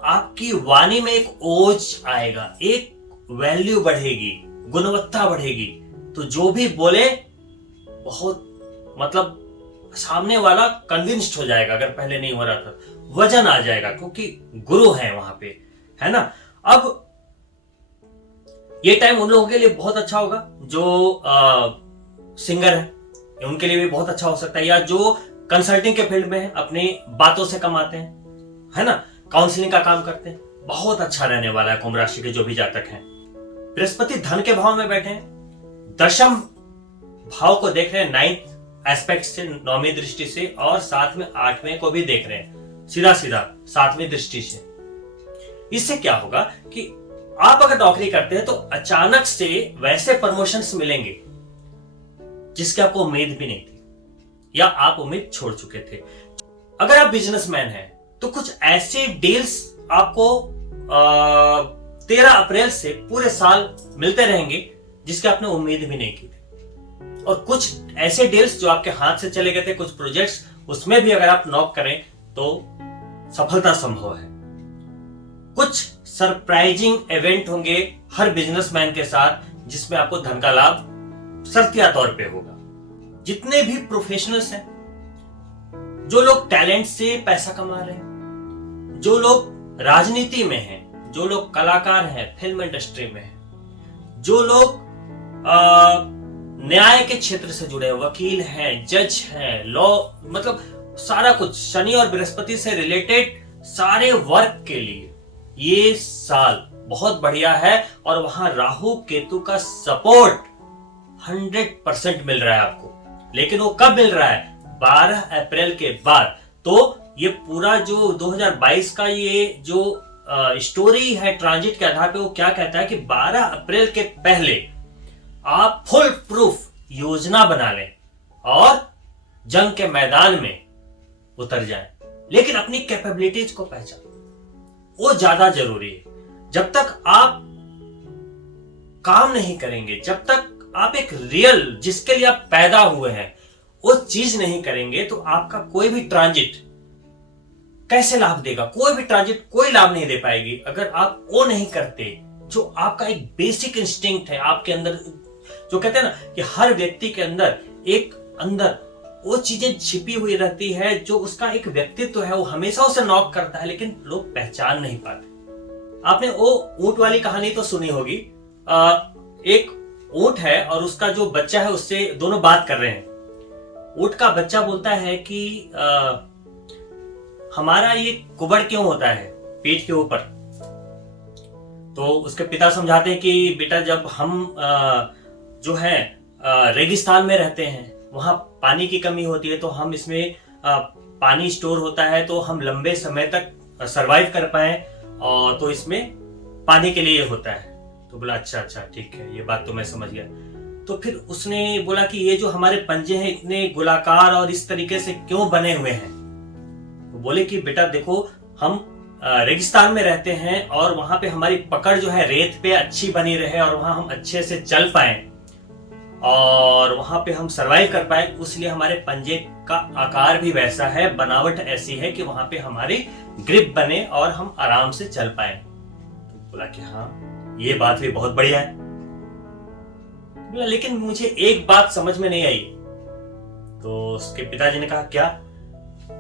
आपकी वाणी में एक ओज आएगा, एक वैल्यू बढ़ेगी, गुणवत्ता बढ़ेगी। तो जो भी बोले बहुत मतलब सामने वाला कन्विंस्ड हो जाएगा, अगर पहले नहीं हो रहा था, वजन आ जाएगा, क्योंकि गुरु है वहां पे, है ना। अब ये टाइम उन लोगों के लिए बहुत अच्छा होगा जो सिंगर है, उनके लिए भी बहुत अच्छा हो सकता है, या जो कंसल्टिंग के फील्ड में है, अपनी बातों से कमाते हैं, है ना, काउंसलिंग का काम करते हैं, बहुत अच्छा रहने वाला है कुंभ राशि के जो भी जातक हैं। बृहस्पति धन के भाव में बैठे हैं, दशम भाव को देख रहे हैं, 9th एस्पेक्ट से, 9वीं दृष्टि से, और साथ में 8वें को भी देख रहे हैं, सीधा सीधा 7वीं दृष्टि से। इससे क्या होगा कि आप अगर नौकरी करते हैं तो अचानक से वैसे प्रमोशंस मिलेंगे जिसकी आपको उम्मीद भी नहीं थी, या आप उम्मीद छोड़ चुके थे। अगर आप बिजनेसमैन हैं तो कुछ ऐसे डील्स आपको 13 अप्रैल से पूरे साल मिलते रहेंगे जिसकी आपने उम्मीद भी नहीं की थी। और कुछ ऐसे डील्स जो आपके हाथ से चले गए थे, कुछ प्रोजेक्ट्स, उसमें भी अगर आप नॉक करें तो सफलता संभव है। कुछ सरप्राइजिंग इवेंट होंगे हर बिजनेसमैन के साथ, जिसमें आपको धन का लाभ शर्तिया तौर पे होगा। जितने भी प्रोफेशनल्स हैं, जो लोग टैलेंट से पैसा कमा रहे हैं, जो लोग राजनीति में हैं, जो लोग कलाकार हैं, फिल्म इंडस्ट्री में हैं, जो लोग न्याय के क्षेत्र से जुड़े हैं, वकील हैं, जज हैं, लॉ, मतलब सारा कुछ, शनि और बृहस्पति से रिलेटेड सारे वर्क के लिए ये साल बहुत बढ़िया है। और वहां राहु केतु का सपोर्ट 100% मिल रहा है आपको। लेकिन वो कब मिल रहा है? 12 अप्रैल के बाद। तो ये पूरा जो 2022 का ये जो स्टोरी है ट्रांजिट के आधार पे, वो क्या कहता है कि 12 अप्रैल के पहले आप फुल प्रूफ योजना बना लें और जंग के मैदान में उतर जाएं। लेकिन अपनी कैपेबिलिटीज को पहचान, वो ज्यादा जरूरी है। जब तक आप काम नहीं करेंगे, जब तक आप एक रियल जिसके लिए आप पैदा हुए हैं वो चीज नहीं करेंगे, तो आपका कोई भी ट्रांजिट कैसे लाभ देगा? कोई भी ट्रांजिट कोई लाभ नहीं दे पाएगी अगर आप वो नहीं करते जो आपका एक बेसिक इंस्टिंक्ट है आपके अंदर। जो कहते हैं ना कि हर व्यक्ति के अंदर एक अंदर वो चीजें छिपी हुई रहती है, जो उसका एक व्यक्तित्व है, वो हमेशा उसे नॉक करता है, लेकिन लोग पहचान नहीं पाते। आपने वो ऊंट वाली कहानी तो सुनी होगी। एक ऊंट है और उसका जो बच्चा है उससे दोनों बात कर रहे हैं। ऊंट का बच्चा बोलता है कि हमारा ये कुबड़ क्यों होता है पीठ के ऊपर? तो उसके पिता समझाते हैं कि बेटा, जब हम जो है रेगिस्तान में रहते हैं, वहां पानी की कमी होती है, तो हम इसमें पानी स्टोर होता है, तो हम लंबे समय तक सरवाइव कर पाए, और तो इसमें पानी के लिए होता है। तो बोला अच्छा अच्छा ठीक है, ये बात तो मैं समझ गया। तो फिर उसने बोला कि ये जो हमारे पंजे हैं इतने गोलाकार और इस तरीके से क्यों बने हुए हैं? तो बोले कि बेटा देखो, हम रेगिस्तान में रहते हैं और वहां पे हमारी पकड़ जो है रेत पे अच्छी बनी रहे और वहां हम अच्छे से चल पाए और वहां पे हम सरवाइव कर पाए, इसलिए हमारे पंजे का आकार भी वैसा है, बनावट ऐसी है कि वहां पे हमारी ग्रिप बने और हम आराम से चल पाए। तो बोला कि हाँ, ये बात भी बहुत बढ़िया है। बोला लेकिन मुझे एक बात समझ में नहीं आई। तो उसके पिताजी ने कहा क्या?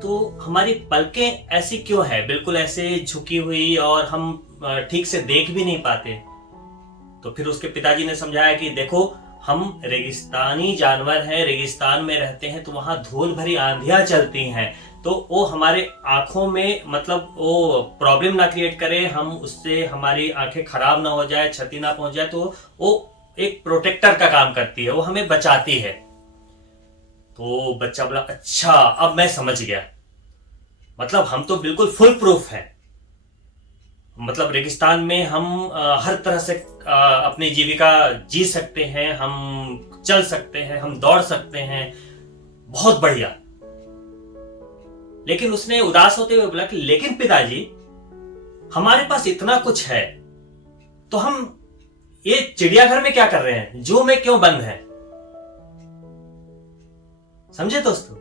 तो हमारी पलकें ऐसी क्यों है, बिल्कुल ऐसे झुकी हुई, और हम ठीक से देख भी नहीं पाते? तो फिर उसके पिताजी ने समझाया कि देखो, हम रेगिस्तानी जानवर हैं, रेगिस्तान में रहते हैं, तो वहां धूल भरी आंधियां चलती हैं, तो वो हमारे आंखों में मतलब वो प्रॉब्लम ना क्रिएट करे, हम उससे हमारी आंखें खराब ना हो जाए, क्षति ना पहुंच जाए, तो वो एक प्रोटेक्टर का काम करती है, वो हमें बचाती है। तो बच्चा बोला अच्छा अब मैं समझ गया, मतलब हम तो बिल्कुल फुल प्रूफ है, मतलब रेगिस्तान में हम हर तरह से अपनी जीविका जी सकते हैं, हम चल सकते हैं, हम दौड़ सकते हैं, बहुत बढ़िया। लेकिन उसने उदास होते हुए बोला कि लेकिन पिताजी हमारे पास इतना कुछ है तो हम ये चिड़ियाघर में क्या कर रहे हैं, जू में क्यों बंद है। समझे दोस्तों?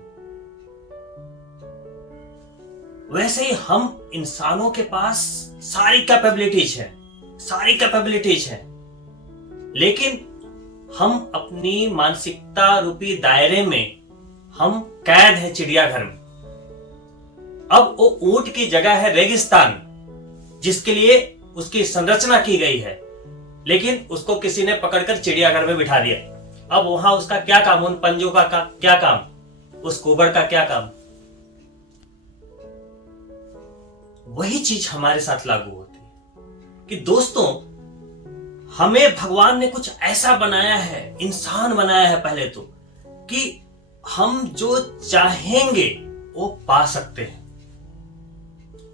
वैसे ही हम इंसानों के पास सारी कैपेबिलिटीज हैं, लेकिन हम अपनी मानसिकता रूपी दायरे में हम कैद हैं चिड़ियाघर में। अब वो ऊंट की जगह है रेगिस्तान, जिसके लिए उसकी संरचना की गई है, लेकिन उसको किसी ने पकड़कर चिड़ियाघर में बिठा दिया। अब वहां उसका क्या काम, उन पंजों का क्या काम, उस कुबड़ का क्या काम। वही चीज हमारे साथ लागू होती है कि दोस्तों हमें भगवान ने कुछ ऐसा बनाया है, इंसान बनाया है पहले तो, कि हम जो चाहेंगे वो पा सकते हैं,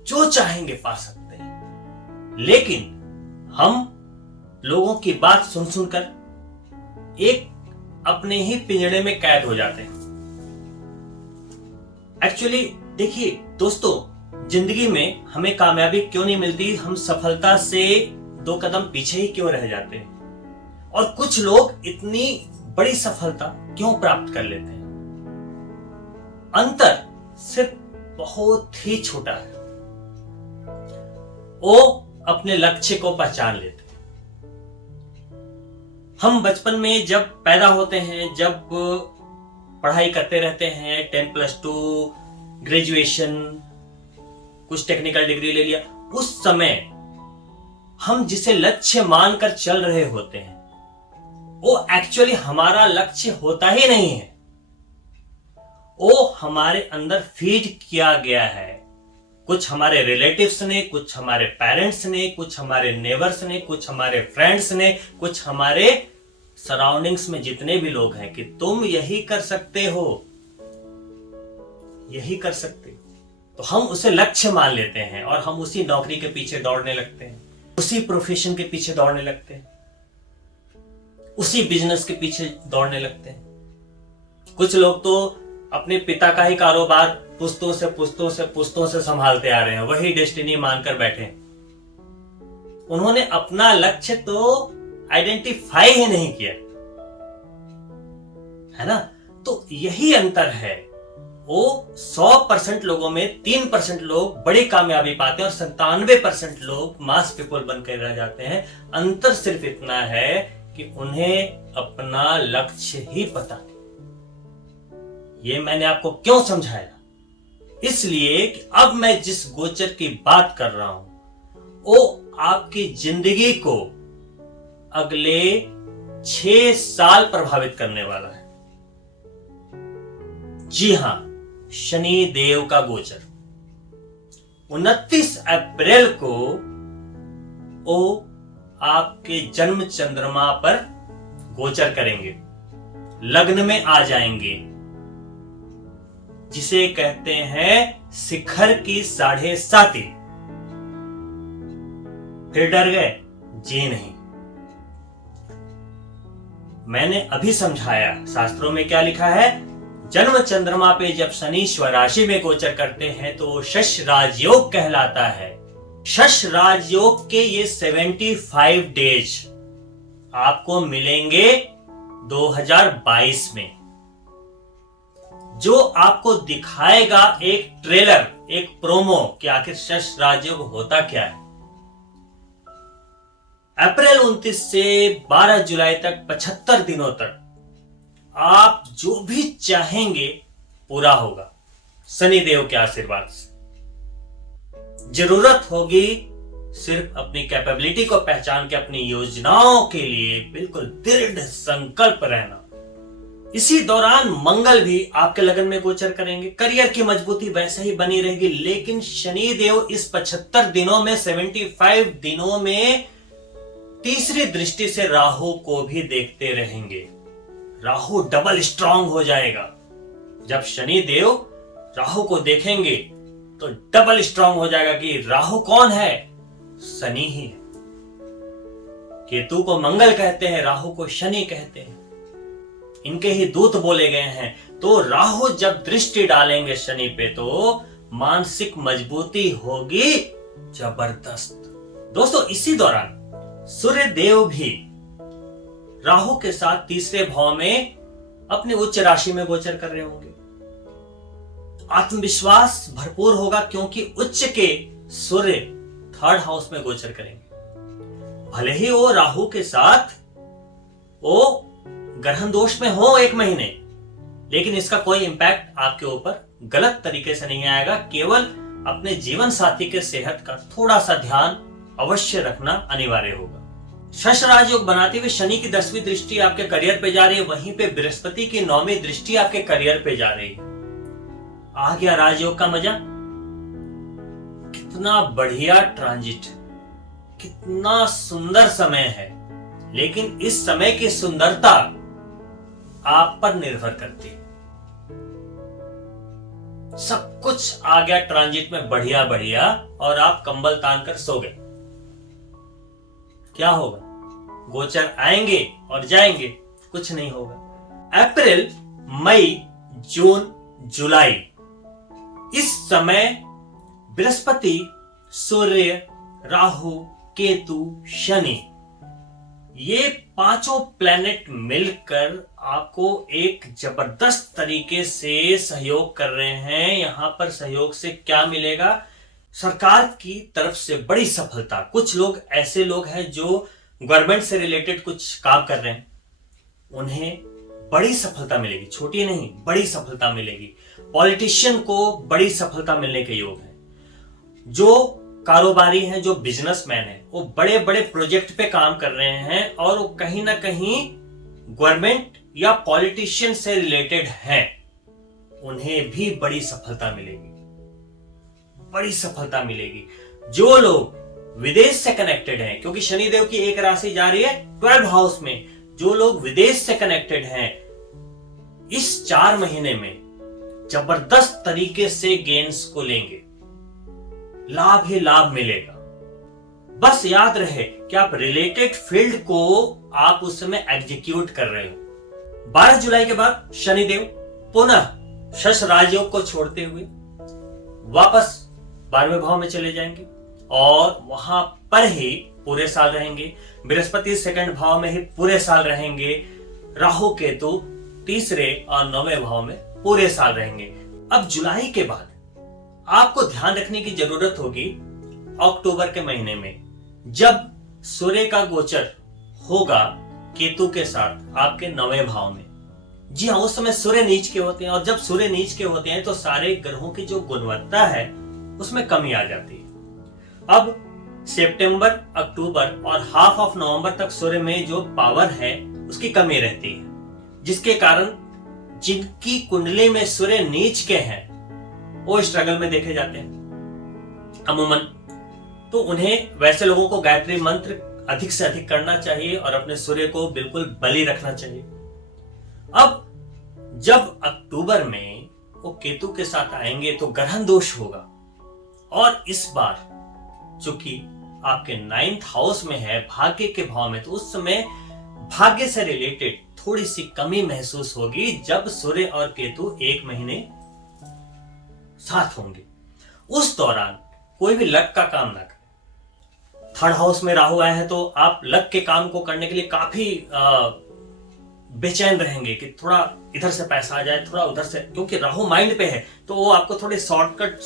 जो चाहेंगे पा सकते हैं। लेकिन हम लोगों की बात सुन सुनकर एक अपने ही पिंजड़े में कैद हो जाते हैं। एक्चुअली देखिए दोस्तों, जिंदगी में हमें कामयाबी क्यों नहीं मिलती, हम सफलता से 2 कदम पीछे ही क्यों रह जाते हैं, और कुछ लोग इतनी बड़ी सफलता क्यों प्राप्त कर लेते हैं। अंतर सिर्फ बहुत ही छोटा है, वो अपने लक्ष्य को पहचान लेते हैं। हम बचपन में जब पैदा होते हैं, जब पढ़ाई करते रहते हैं, 10+2 ग्रेजुएशन, कुछ टेक्निकल डिग्री ले लिया, उस समय हम जिसे लक्ष्य मानकर चल रहे होते हैं वो एक्चुअली हमारा लक्ष्य होता ही नहीं है, वो हमारे अंदर फीड किया गया है। कुछ हमारे रिलेटिव्स ने, कुछ हमारे पेरेंट्स ने, कुछ हमारे नेबर्स ने, कुछ हमारे फ्रेंड्स ने, कुछ हमारे सराउंडिंग्स में जितने भी लोग हैं कि तुम यही कर सकते हो, यही कर सकते हो, तो हम उसे लक्ष्य मान लेते हैं और हम उसी नौकरी के पीछे दौड़ने लगते हैं, उसी प्रोफेशन के पीछे दौड़ने लगते हैं, उसी बिजनेस के पीछे दौड़ने लगते हैं। कुछ लोग तो अपने पिता का ही कारोबार पुश्तों से संभालते आ रहे हैं, वही डेस्टिनी मानकर बैठे हैं। उन्होंने अपना लक्ष्य तो आइडेंटिफाई ही नहीं किया, है ना। तो यही अंतर है, वो 100% लोगों में 3% लोग बड़ी कामयाबी पाते हैं और 97% लोग मास पीपल बनकर रह जाते हैं। अंतर सिर्फ इतना है कि उन्हें अपना लक्ष्य ही पता नहीं। ये मैंने आपको क्यों समझाया, इसलिए कि अब मैं जिस गोचर की बात कर रहा हूं वो आपकी जिंदगी को अगले 6 साल प्रभावित करने वाला है। जी हां, शनि देव का गोचर 29 अप्रैल को वो आपके जन्म चंद्रमा पर गोचर करेंगे, लग्न में आ जाएंगे, जिसे कहते हैं शिखर की 7.5। फिर डर गए? जी नहीं, मैंने अभी समझाया शास्त्रों में क्या लिखा है। जन्म चंद्रमा पे जब शनि स्वराशि में गोचर करते हैं तो शश राजयोग कहलाता है। शश राजयोग के ये 75 डेज आपको मिलेंगे 2022 में, जो आपको दिखाएगा एक ट्रेलर, एक प्रोमो कि आखिर शश राजयोग होता क्या है। अप्रैल 29 से 12 जुलाई तक 75 दिनों तक आप जो भी चाहेंगे पूरा होगा, शनिदेव के आशीर्वाद से। जरूरत होगी सिर्फ अपनी कैपेबिलिटी को पहचान के अपनी योजनाओं के लिए बिल्कुल दृढ़ संकल्प रहना। इसी दौरान मंगल भी आपके लगन में गोचर करेंगे, करियर की मजबूती वैसे ही बनी रहेगी, लेकिन शनिदेव इस 75 दिनों में, 75 दिनों में तीसरी दृष्टि से राहु को भी देखते रहेंगे। राहु डबल स्ट्रांग हो जाएगा, जब शनि देव राहु को देखेंगे तो डबल स्ट्रांग हो जाएगा कि राहु कौन है, शनि ही है। केतु को मंगल कहते हैं, राहु को शनि कहते हैं, इनके ही दूत बोले गए हैं। तो राहु जब दृष्टि डालेंगे शनि पे तो मानसिक मजबूती होगी जबरदस्त। दोस्तों इसी दौरान सूर्य देव भी राहु के साथ तीसरे भाव में अपनी उच्च राशि में गोचर कर रहे होंगे। आत्मविश्वास भरपूर होगा क्योंकि उच्च के सूर्य थर्ड हाउस में गोचर करेंगे। भले ही वो राहु के साथ वो ग्रहण दोष में हो 1 महीने, लेकिन इसका कोई इंपैक्ट आपके ऊपर गलत तरीके से नहीं आएगा। केवल अपने जीवन साथी के सेहत का थोड़ा सा ध्यान अवश्य रखना अनिवार्य होगा। शश राजयोग बनाते हुए शनि की 10वीं दृष्टि आपके करियर पे जा रही है, वहीं पे बृहस्पति की 9वीं दृष्टि आपके करियर पे जा रही है। आ गया राजयोग का मजा। कितना बढ़िया ट्रांजिट, कितना सुंदर समय है, लेकिन इस समय की सुंदरता आप पर निर्भर करती है। सब कुछ आ गया ट्रांजिट में बढ़िया बढ़िया और आप कंबल तान कर सो गए। क्या होगा? गोचर आएंगे और जाएंगे, कुछ नहीं होगा। अप्रैल, मई, जून, जुलाई, इस समय बृहस्पति, सूर्य, राहु, केतु, शनि, ये पांचों प्लैनेट मिलकर आपको एक जबरदस्त तरीके से सहयोग कर रहे हैं। यहां पर सहयोग से क्या मिलेगा? सरकार की तरफ से बड़ी सफलता। कुछ लोग ऐसे लोग हैं जो गवर्नमेंट से रिलेटेड कुछ काम कर रहे हैं, उन्हें बड़ी सफलता मिलेगी, छोटी नहीं, बड़ी सफलता मिलेगी। पॉलिटिशियन को बड़ी सफलता मिलने के योग है। जो कारोबारी हैं, जो बिजनेसमैन हैं, वो बड़े बड़े प्रोजेक्ट पे काम कर रहे हैं और वो कहीं ना कहीं गवर्नमेंट या पॉलिटिशियन से रिलेटेड हैं, उन्हें भी बड़ी सफलता मिलेगी, बड़ी सफलता मिलेगी। जो लोग विदेश से कनेक्टेड हैं, क्योंकि शनिदेव की एक राशि जा रही है 12 हाउस में, जो लोग विदेश से कनेक्टेड हैं, इस 4 महीने में जबरदस्त तरीके से गेन्स को लेंगे, लाभ ही लाभ मिलेगा। बस याद रहे कि आप रिलेटेड फील्ड को आप उस समय एग्जीक्यूट कर रहे हो। 12 जुलाई के बाद शनिदेव पुनः शश राजयोग को छोड़ते हुए वापस 12वें भाव में चले जाएंगे और वहां पर ही पूरे साल रहेंगे। बृहस्पति 2nd भाव में ही पूरे साल रहेंगे। राहु केतु 3रे और 9वें भाव में पूरे साल रहेंगे। अब जुलाई के बाद आपको ध्यान रखने की जरूरत होगी अक्टूबर के महीने में, जब सूर्य का गोचर होगा केतु के साथ आपके 9वें भाव में। जी हाँ, उस समय सूर्य नीच के होते हैं और जब सूर्य नीच के होते हैं तो सारे ग्रहों की जो गुणवत्ता है उसमें कमी आ जाती है। अब सितंबर, अक्टूबर और हाफ ऑफ नवंबर तक सूर्य में जो पावर है उसकी कमी रहती है, जिसके कारण जिनकी कुंडली में सूर्य नीच के हैं वो स्ट्रगल में देखे जाते हैं अमूमन। तो उन्हें, वैसे लोगों को गायत्री मंत्र अधिक से अधिक करना चाहिए और अपने सूर्य को बिल्कुल बलि रखना चाहिए। अब जब अक्टूबर में वो केतु के साथ आएंगे तो ग्रहण दोष होगा और इस बार चूंकि आपके 9th हाउस में है, भाग्य के भाव में, तो उस समय भाग्य से रिलेटेड थोड़ी सी कमी महसूस होगी जब सूर्य और केतु 1 महीने साथ होंगे। उस दौरान कोई भी लक का काम ना करें। 3rd हाउस में राहु आए हैं तो आप लक के काम को करने के लिए काफी बेचैन रहेंगे कि थोड़ा इधर से पैसा आ जाए, थोड़ा उधर से, क्योंकि राहु माइंड पे है तो वो आपको थोड़े शॉर्टकट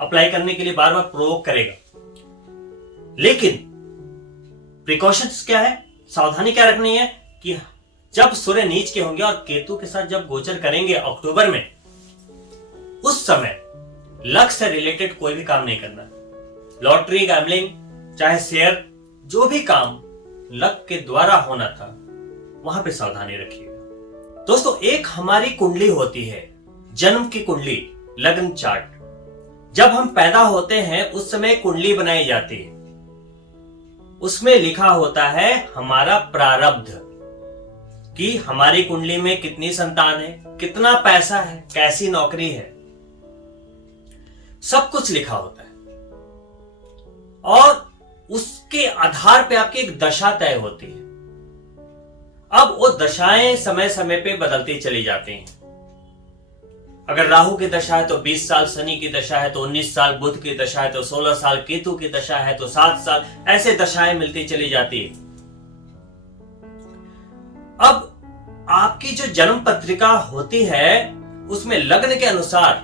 अप्लाई करने के लिए बार बार प्रोवोक करेगा। लेकिन प्रिकॉशंस क्या है, सावधानी क्या रखनी है कि जब सूर्य नीच के होंगे और केतु के साथ जब गोचर करेंगे अक्टूबर में, उस समय लक से रिलेटेड कोई भी काम नहीं करना। लॉटरी, गैम्बलिंग, चाहे शेयर, जो भी काम लक के द्वारा होना था वहां पे सावधानी रखिएगा। दोस्तों, एक हमारी कुंडली होती है, जन्म की कुंडली, लग्न चार्ट। जब हम पैदा होते हैं उस समय कुंडली बनाई जाती है, उसमें लिखा होता है हमारा प्रारब्ध। कि हमारी कुंडली में कितनी संतान है, कितना पैसा है, कैसी नौकरी है, सब कुछ लिखा होता है। और उसके आधार पे आपकी एक दशा तय होती है। अब वो दशाएं समय समय पे बदलती चली जाती हैं। अगर राहु की दशा है तो 20 साल, शनि की दशा है तो 19 साल, बुध की दशा है तो 16 साल, केतु की दशा है तो 7 साल, ऐसे दशाएं मिलती चली जाती है। अब आपकी जो जन्म पत्रिका होती है उसमें लग्न के अनुसार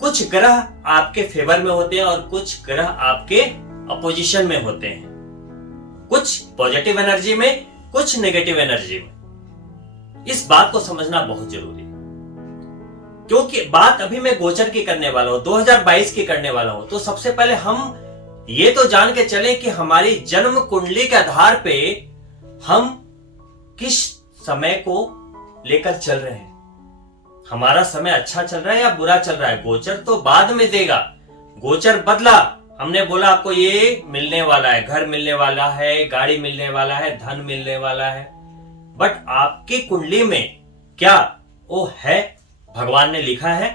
कुछ ग्रह आपके फेवर में होते हैं और कुछ ग्रह आपके अपोजिशन में होते हैं, कुछ पॉजिटिव एनर्जी में, कुछ नेगेटिव एनर्जी में। इस बात को समझना बहुत जरूरी है, क्योंकि बात अभी मैं गोचर की करने वाला हूं, 2022 की करने वाला हूं। तो सबसे पहले हम ये तो जान के चले कि हमारी जन्म कुंडली के आधार पे हम किस समय को लेकर चल रहे हैं। हमारा समय अच्छा चल रहा है या बुरा चल रहा है, गोचर तो बाद में देगा। गोचर बदला, हमने बोला आपको ये मिलने वाला है, घर मिलने वाला है, गाड़ी मिलने वाला है, धन मिलने वाला है, बट आपकी कुंडली में क्या वो है, भगवान ने लिखा है,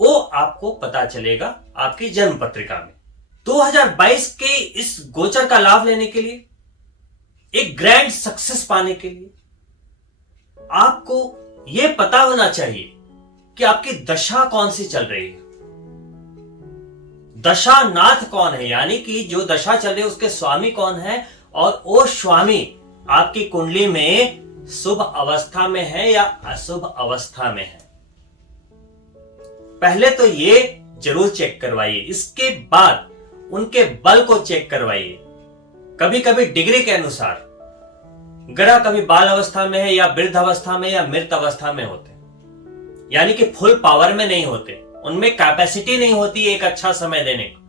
वो आपको पता चलेगा आपकी जन्म पत्रिका में। 2022 के इस गोचर का लाभ लेने के लिए, एक ग्रैंड सक्सेस पाने के लिए आपको यह पता होना चाहिए कि आपकी दशा कौन सी चल रही है, दशा नाथ कौन है, यानी कि जो दशा चल रही है उसके स्वामी कौन है, और वो स्वामी आपकी कुंडली में शुभ अवस्था में है या अशुभ अवस्था में है। पहले तो ये जरूर चेक करवाइए, इसके बाद उनके बल को चेक करवाइए। कभी कभी डिग्री के अनुसार ग्रह कभी बाल अवस्था में है या वृद्ध अवस्था में या मृत अवस्था में होते, यानी कि फुल पावर में नहीं होते, उनमें कैपेसिटी नहीं होती एक अच्छा समय देने को।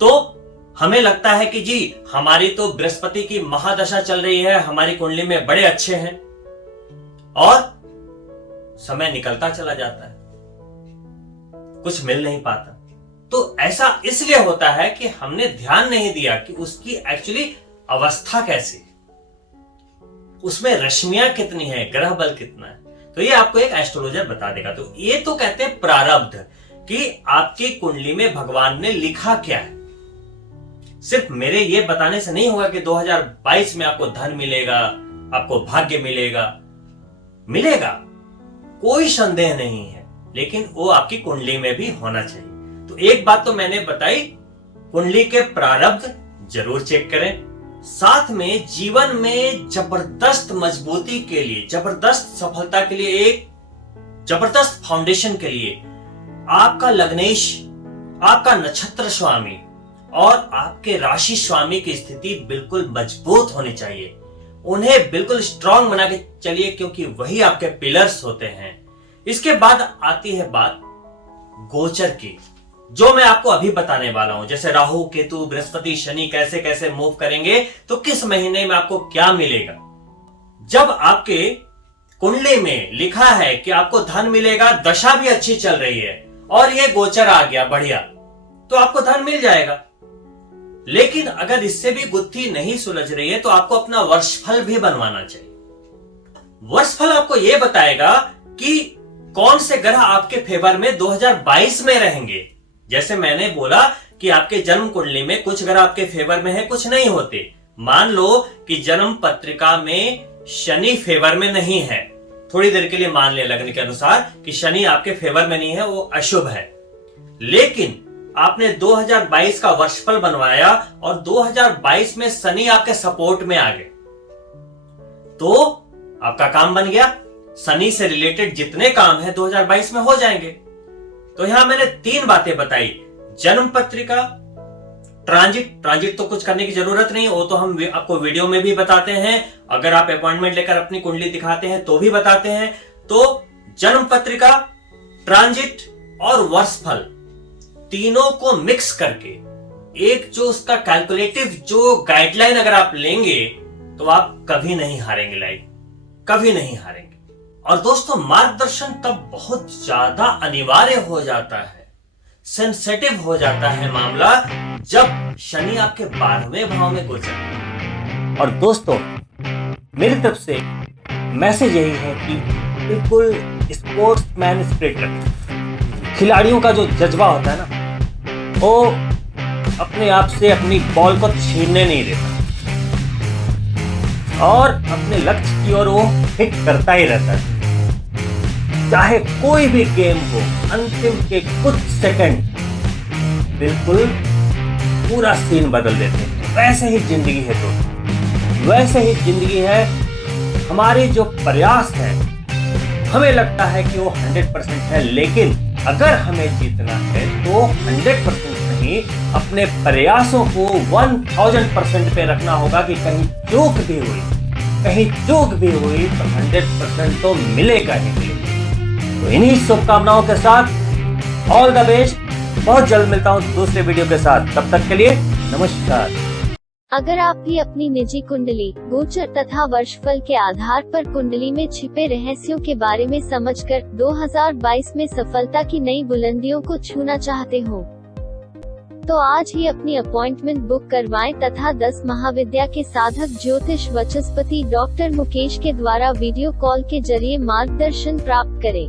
तो हमें लगता है कि जी हमारी तो बृहस्पति की महादशा चल रही है, हमारी कुंडली में बड़े अच्छे हैं, और समय निकलता चला जाता है, कुछ मिल नहीं पाता। तो ऐसा इसलिए होता है कि हमने ध्यान नहीं दिया कि उसकी एक्चुअली अवस्था कैसी है, उसमें रश्मियां कितनी है, ग्रह बल कितना है। तो ये आपको एक एस्ट्रोलॉजर बता देगा। तो ये तो कहते हैं प्रारब्ध, कि आपकी कुंडली में भगवान ने लिखा क्या है। सिर्फ मेरे ये बताने से नहीं होगा कि 2022 में आपको धन मिलेगा, आपको भाग्य मिलेगा, मिलेगा, कोई संदेह नहीं है, लेकिन वो आपकी कुंडली में भी होना चाहिए। तो एक बात तो मैंने बताई, कुंडली के प्रारब्ध जरूर चेक करें, साथ में जीवन में जबरदस्त मजबूती के लिए, जबरदस्त सफलता के लिए, एक जबरदस्त फाउंडेशन के लिए आपका लग्नेश, आपका नक्षत्र स्वामी और आपके राशि स्वामी की स्थिति बिल्कुल मजबूत होनी चाहिए। उन्हें बिल्कुल स्ट्रांग बना के चलिए, क्योंकि वही आपके पिलर्स होते हैं। इसके बाद आती है बात गोचर की, जो मैं आपको अभी बताने वाला हूं। जैसे राहु, केतु, बृहस्पति, शनि कैसे कैसे मूव करेंगे, तो किस महीने में आपको क्या मिलेगा। जब आपके कुंडली में लिखा है कि आपको धन मिलेगा, दशा भी अच्छी चल रही है और ये गोचर आ गया बढ़िया, तो आपको धन मिल जाएगा। लेकिन अगर इससे भी गुत्थी नहीं सुलझ रही है तो आपको अपना वर्षफल भी बनवाना चाहिए। वर्षफल आपको यह बताएगा कि कौन से ग्रह आपके फेवर में 2022 में रहेंगे। जैसे मैंने बोला कि आपके जन्म कुंडली में कुछ ग्रह आपके फेवर में है, कुछ नहीं होते। मान लो कि जन्म पत्रिका में शनि फेवर में नहीं है, थोड़ी देर के लिए मान ले लग्न के अनुसार कि शनि आपके फेवर में नहीं है, वो अशुभ है, लेकिन आपने 2022 का वर्षफल बनवाया और 2022 में शनि आपके सपोर्ट में आ गए, तो आपका काम बन गया। शनि से रिलेटेड जितने काम है 2022 में हो जाएंगे। तो यहां मैंने 3 बातें बताई, जन्म पत्रिका, ट्रांजिट तो कुछ करने की जरूरत नहीं, वो तो हम आपको वीडियो में भी बताते हैं, अगर आप अपॉइंटमेंट लेकर अपनी कुंडली दिखाते हैं तो भी बताते हैं। तो जन्म पत्रिका, ट्रांजिट और वर्षफल, तीनों को मिक्स करके एक जो उसका कैलकुलेटिव जो गाइडलाइन अगर आप लेंगे तो आप कभी नहीं हारेंगे लाइफ, कभी नहीं हारेंगे। और दोस्तों, मार्गदर्शन तब बहुत ज्यादा अनिवार्य हो जाता है, सेंसिटिव हो जाता है मामला, जब शनि आपके 12वें भाव में गोचर। और दोस्तों, मेरी तरफ से मैसेज यही है कि बिल्कुल स्पोर्ट्समैन स्पिरिट रखें। खिलाड़ियों का जो जज्बा होता है ना, वो अपने आप से अपनी बॉल को छीनने नहीं देता और अपने लक्ष्य की ओर वो हिट करता ही रहता है। चाहे कोई भी गेम हो, अंतिम के कुछ सेकंड बिल्कुल पूरा सीन बदल देते हैं। वैसे ही जिंदगी है दोस्तों, वैसे ही जिंदगी है। हमारे जो प्रयास है, हमें लगता है कि वो 100% है, लेकिन अगर हमें जीतना है तो 100% नहीं, अपने प्रयासों को 1000% पे रखना होगा कि कहीं चूक भी हुई तो 100% तो मिलेगा ही मिलेगा। तो इन्हीं शुभकामनाओं के साथ ऑल द बेस्ट। बहुत जल्द मिलता हूँ दूसरे वीडियो के साथ, तब तक के लिए नमस्कार। अगर आप भी अपनी निजी कुंडली, गोचर तथा वर्षफल के आधार पर कुंडली में छिपे रहस्यों के बारे में समझकर 2022 में सफलता की नई बुलंदियों को छूना चाहते हो, तो आज ही अपनी अपॉइंटमेंट बुक करवाएं तथा 10 महाविद्या के साधक ज्योतिष वचस्पति डॉक्टर मुकेश के द्वारा वीडियो कॉल के जरिए मार्गदर्शन प्राप्त करें।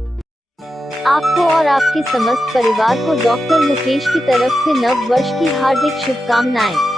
आपको और आपके समस्त परिवार को डॉक्टर मुकेश की तरफ से नव वर्ष की हार्दिक शुभकामनाएं।